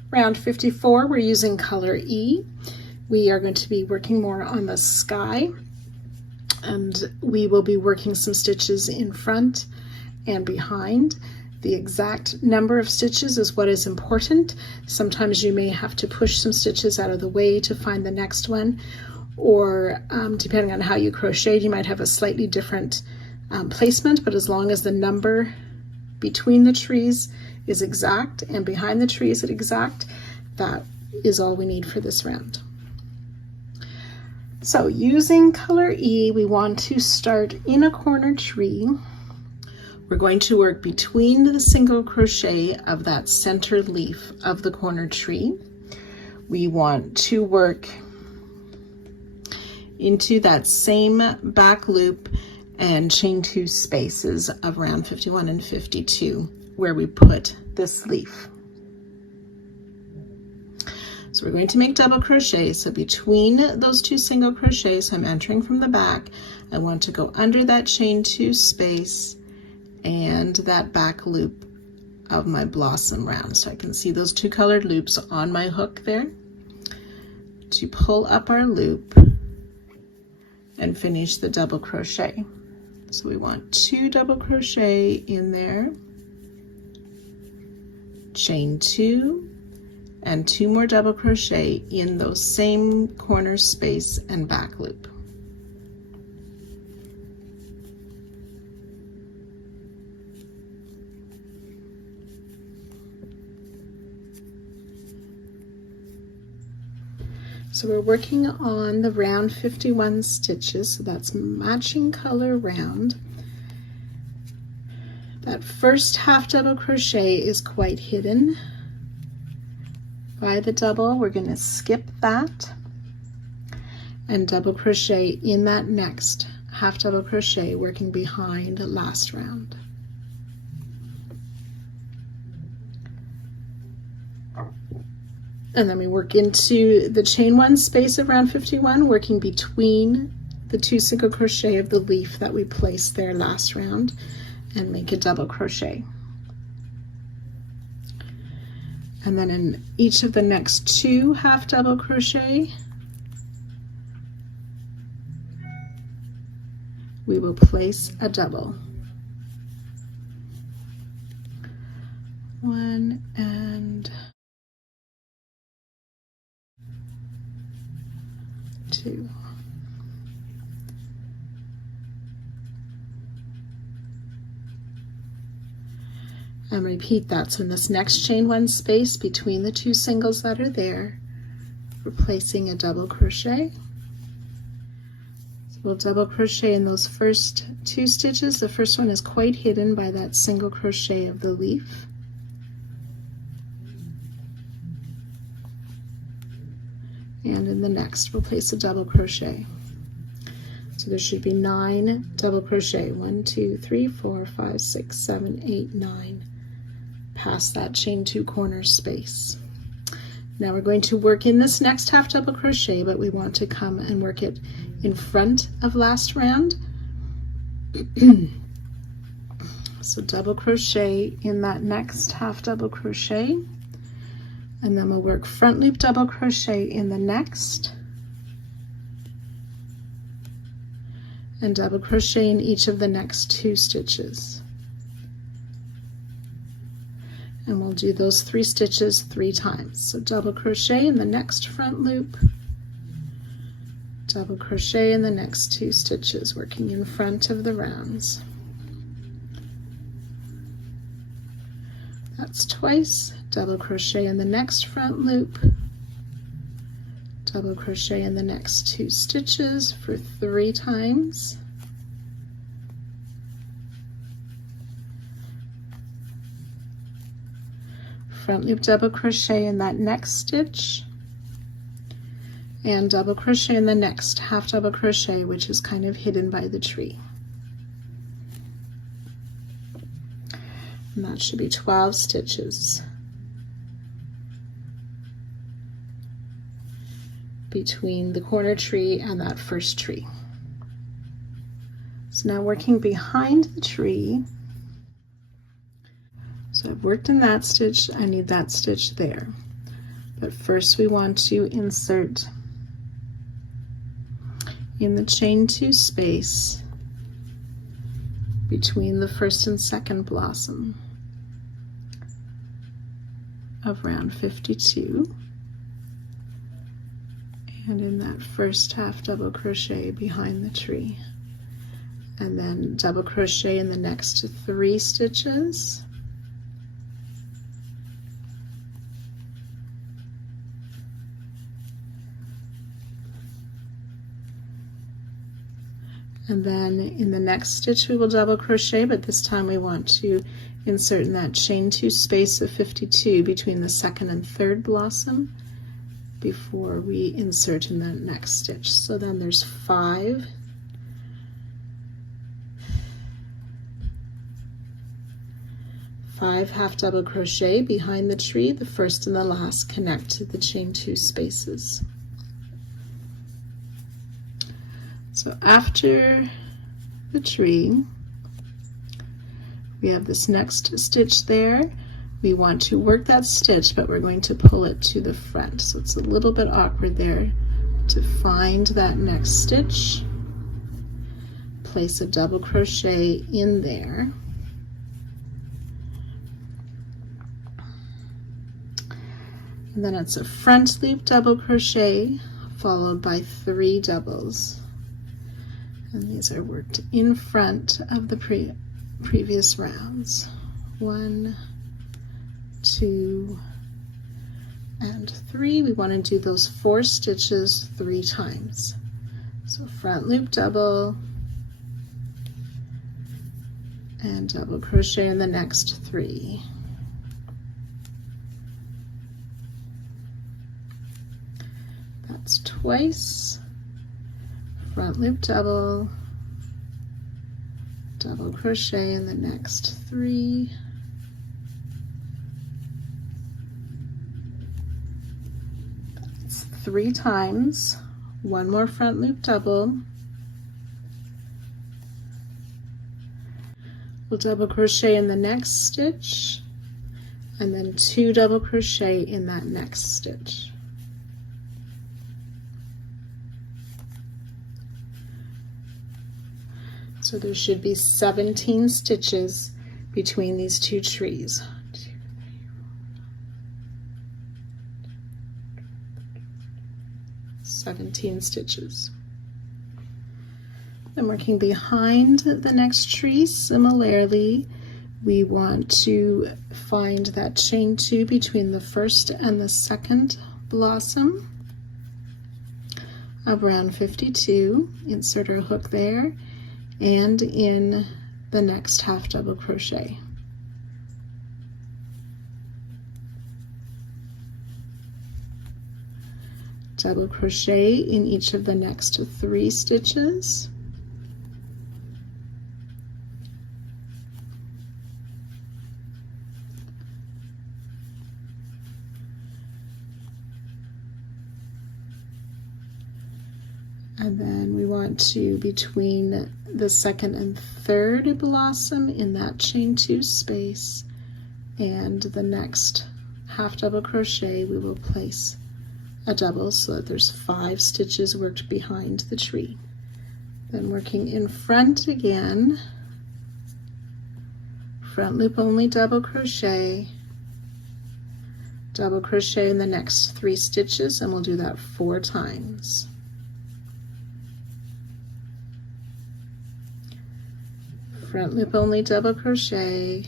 Round 54, we're using color E. We are going to be working more on the sky, and we will be working some stitches in front and behind. The exact number of stitches is what is important. Sometimes you may have to push some stitches out of the way to find the next one, or depending on how you crocheted, you might have a slightly different placement, but as long as the number between the trees is exact and behind the tree is exact, that is all we need for this round. So using color E, we want to start in a corner tree. We're going to work between the single crochet of that center leaf of the corner tree. We want to work into that same back loop and chain 2 spaces of round 51 and 52 where we put this leaf. So we're going to make double crochet. So between those 2 single crochets, so I'm entering from the back, I want to go under that chain 2 space and that back loop of my blossom round. So I can see those 2 colored loops on my hook there. To pull up our loop and finish the double crochet. So we want 2 double crochet in there, chain 2, and 2 more double crochet in those same corner space and back loop. So we're working on the round 51 stitches, so that's matching color round. That first half double crochet is quite hidden by the double. We're going to skip that and double crochet in that next half double crochet, working behind the last round. And then we work into the chain 1 space of round 51, working between the 2 single crochet of the leaf that we placed there last round, and make a double crochet. And then in each of the next 2 half double crochet, we will place a double. 1 and and repeat that. So in this next chain one space between the two singles that are there, we're placing a double crochet. So we'll double crochet in those first two stitches. The first one is quite hidden by that single crochet of the leaf. And in the next we'll place a double crochet. So there should be 9 double crochet. 1, 2, 3, 4, 5, 6, 7, 8, 9 past that chain 2 corner space. Now we're going to work in this next half double crochet, but we want to come and work it in front of last round. So double crochet in that next half double crochet, and then we'll work front loop double crochet in the next, and double crochet in each of the next 2 stitches. And we'll do those 3 stitches 3 times. So double crochet in the next front loop, double crochet in the next 2 stitches, working in front of the rounds. That's twice. Double crochet in the next front loop, double crochet in the next 2 stitches for 3 times. Front loop double crochet in that next stitch, and double crochet in the next half double crochet, which is kind of hidden by the tree. And that should be 12 stitches between the corner tree and that first tree. So now working behind the tree, so I've worked in that stitch, I need that stitch there. But first we want to insert in the chain 2 space between the first and second blossom of round 52, and in that first half double crochet behind the tree, and then double crochet in the next 3 stitches, and then in the next stitch we will double crochet, but this time we want to insert in that chain 2 space of 52 between the second and third blossom before we insert in the next stitch. So then there's 5 half double crochet behind the tree. The first and the last connect to the chain 2 spaces. So after the tree, we have this next stitch there. We want to work that stitch, but we're going to pull it to the front. So it's a little bit awkward there to find that next stitch. Place a double crochet in there. And then it's a front loop double crochet followed by 3 doubles. And these are worked in front of the previous rounds. 1, 2, and 3. We want to do those 4 stitches 3 times. So front loop double and double crochet in the next 3. That's twice. Front loop double, double crochet in the next 3, that's 3 times. 1 more front loop double, we'll double crochet in the next stitch, and then 2 double crochet in that next stitch. So there should be 17 stitches between these 2 trees. 17 stitches. Then working behind the next tree, similarly, we want to find that chain 2 between the first and the second blossom of round 52. Insert our hook there and in the next half double crochet. Double crochet in each of the next 3 stitches. And then we want to, between the second and third blossom in that chain 2 space and the next half double crochet, we will place a double so that there's 5 stitches worked behind the tree. Then working in front again, front loop only double crochet in the next 3 stitches, and we'll do that 4 times. Front loop only double crochet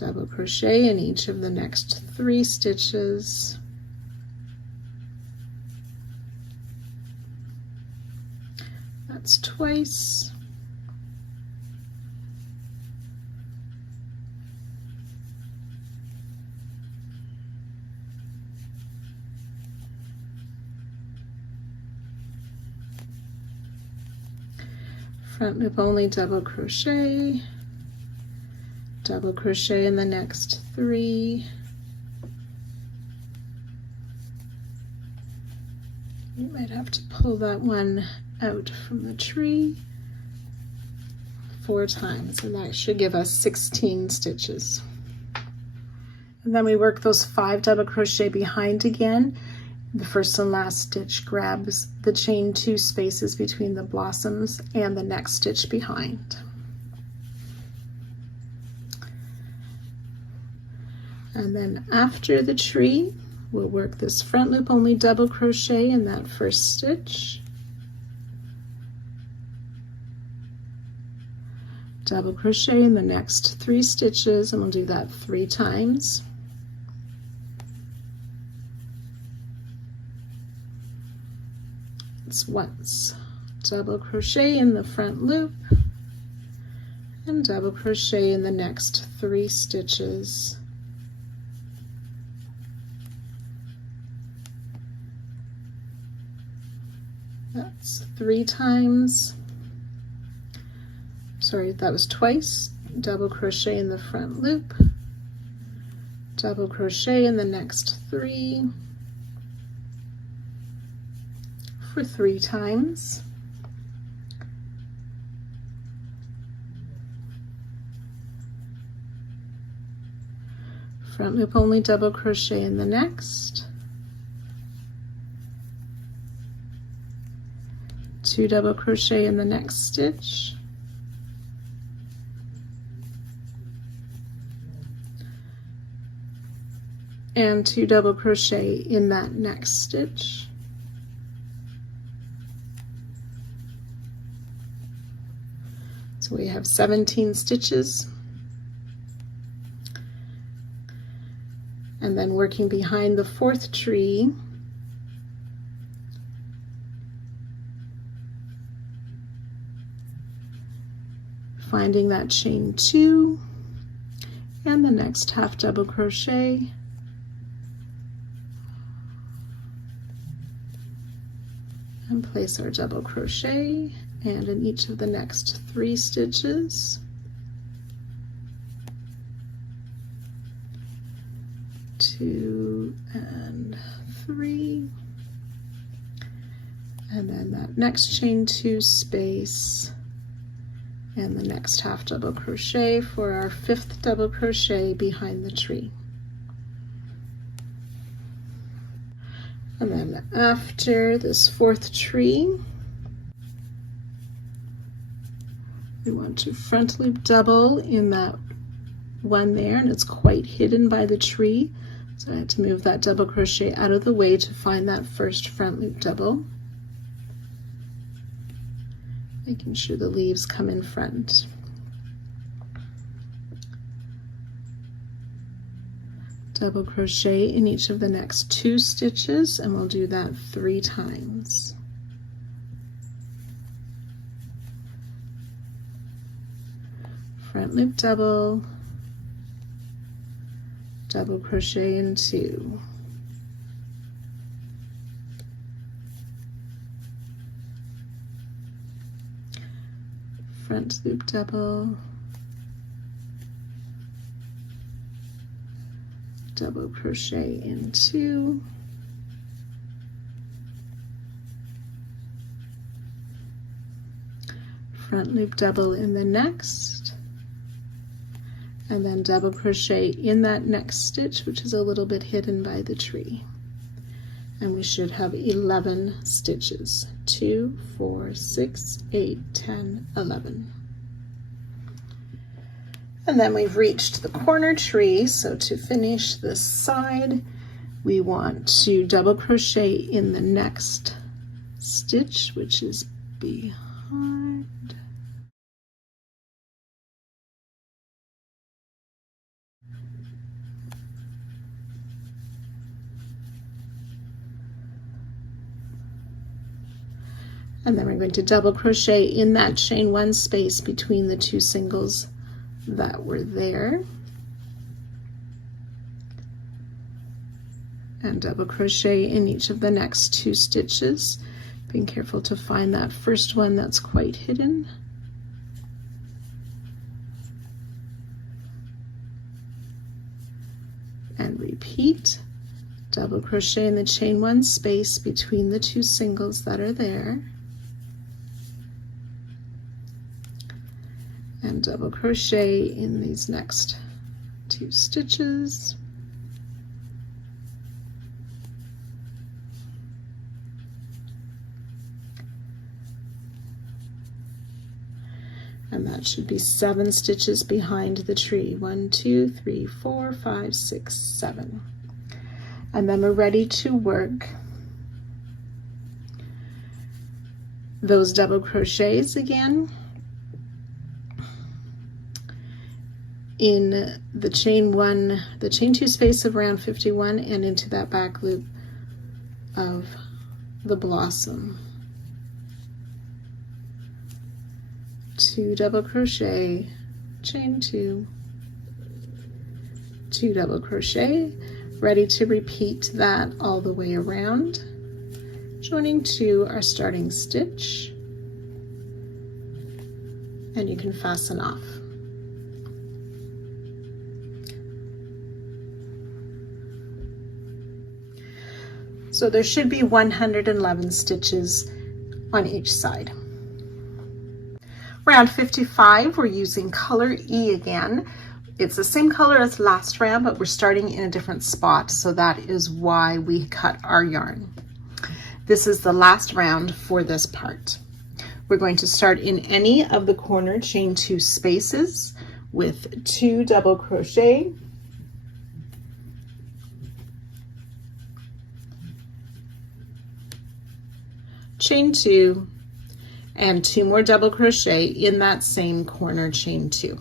in each of the next 3 stitches. That's twice. Front loop only double crochet in the next 3. You might have to pull that one out from the tree 4 times, and that should give us 16 stitches. And then we work those 5 double crochet behind again. The first and last stitch grabs the chain 2 spaces between the blossoms and the next stitch behind. And then after the tree, we'll work this front loop only double crochet in that first stitch, double crochet in the next 3 stitches, and we'll do that 3 times. Once, double crochet in the front loop and double crochet in the next 3 stitches. That's 3 times. Sorry, that was twice. Double crochet in the front loop, double crochet in the next 3 for 3 times. Front loop only double crochet in the next, 2 double crochet in the next stitch, and 2 double crochet in that next stitch. So we have 17 stitches. And then working behind the 4th tree, finding that chain 2 and the next half double crochet, and place our double crochet, and in each of the next 3 stitches, 2 and 3, and then that next chain 2 space and the next half double crochet for our 5th double crochet behind the tree. And then after this 4th tree, we want to front loop double in that one there, and it's quite hidden by the tree, so I had to move that double crochet out of the way to find that first front loop double, making sure the leaves come in front. double crochet in each of the next 2 stitches, and we'll do that 3 times. Front loop double, double crochet in 2, front loop double, double crochet in 2, front loop double in the next, and then double crochet in that next stitch, which is a little bit hidden by the tree. And we should have 11 stitches. 2, 4, 6, 8, 10, 11. And then we've reached the corner tree, so to finish this side, we want to double crochet in the next stitch, which is behind. And then we're going to double crochet in that chain 1 space between the 2 singles that were there, and double crochet in each of the next 2 stitches, being careful to find that first one that's quite hidden. And repeat, double crochet in the chain 1 space between the 2 singles that are there, and double crochet in these next 2 stitches. And that should be 7 stitches behind the tree. 1, 2, 3, 4, 5, 6, 7. And then we're ready to work those double crochets again in the chain 2 space of round 51 and into that back loop of the blossom. 2 double crochet, chain 2, 2 double crochet, ready to repeat that all the way around, joining to our starting stitch, and you can fasten off. So there should be 111 stitches on each side. Round 55, we're using color E again. It's the same color as last round, but we're starting in a different spot, so that is why we cut our yarn. This is the last round for this part. We're going to start in any of the corner chain 2 spaces with 2 double crochet, chain 2, and 2 more double crochet in that same corner chain 2.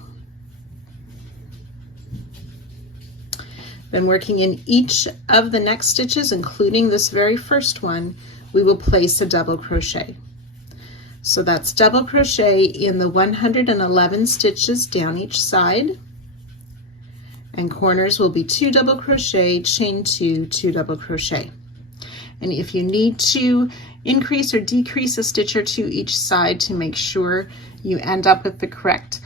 Then working in each of the next stitches, including this very first one, we will place a double crochet. So that's double crochet in the 111 stitches down each side, and corners will be 2 double crochet, chain 2, 2 double crochet. And if you need to increase or decrease a stitch or 2 each side to make sure you end up with the correct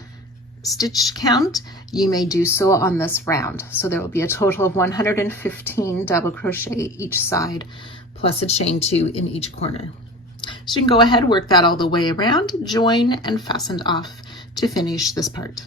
stitch count, you may do so on this round. So there will be a total of 115 double crochet each side, plus a chain 2 in each corner. So you can go ahead, work that all the way around, join and fasten off to finish this part.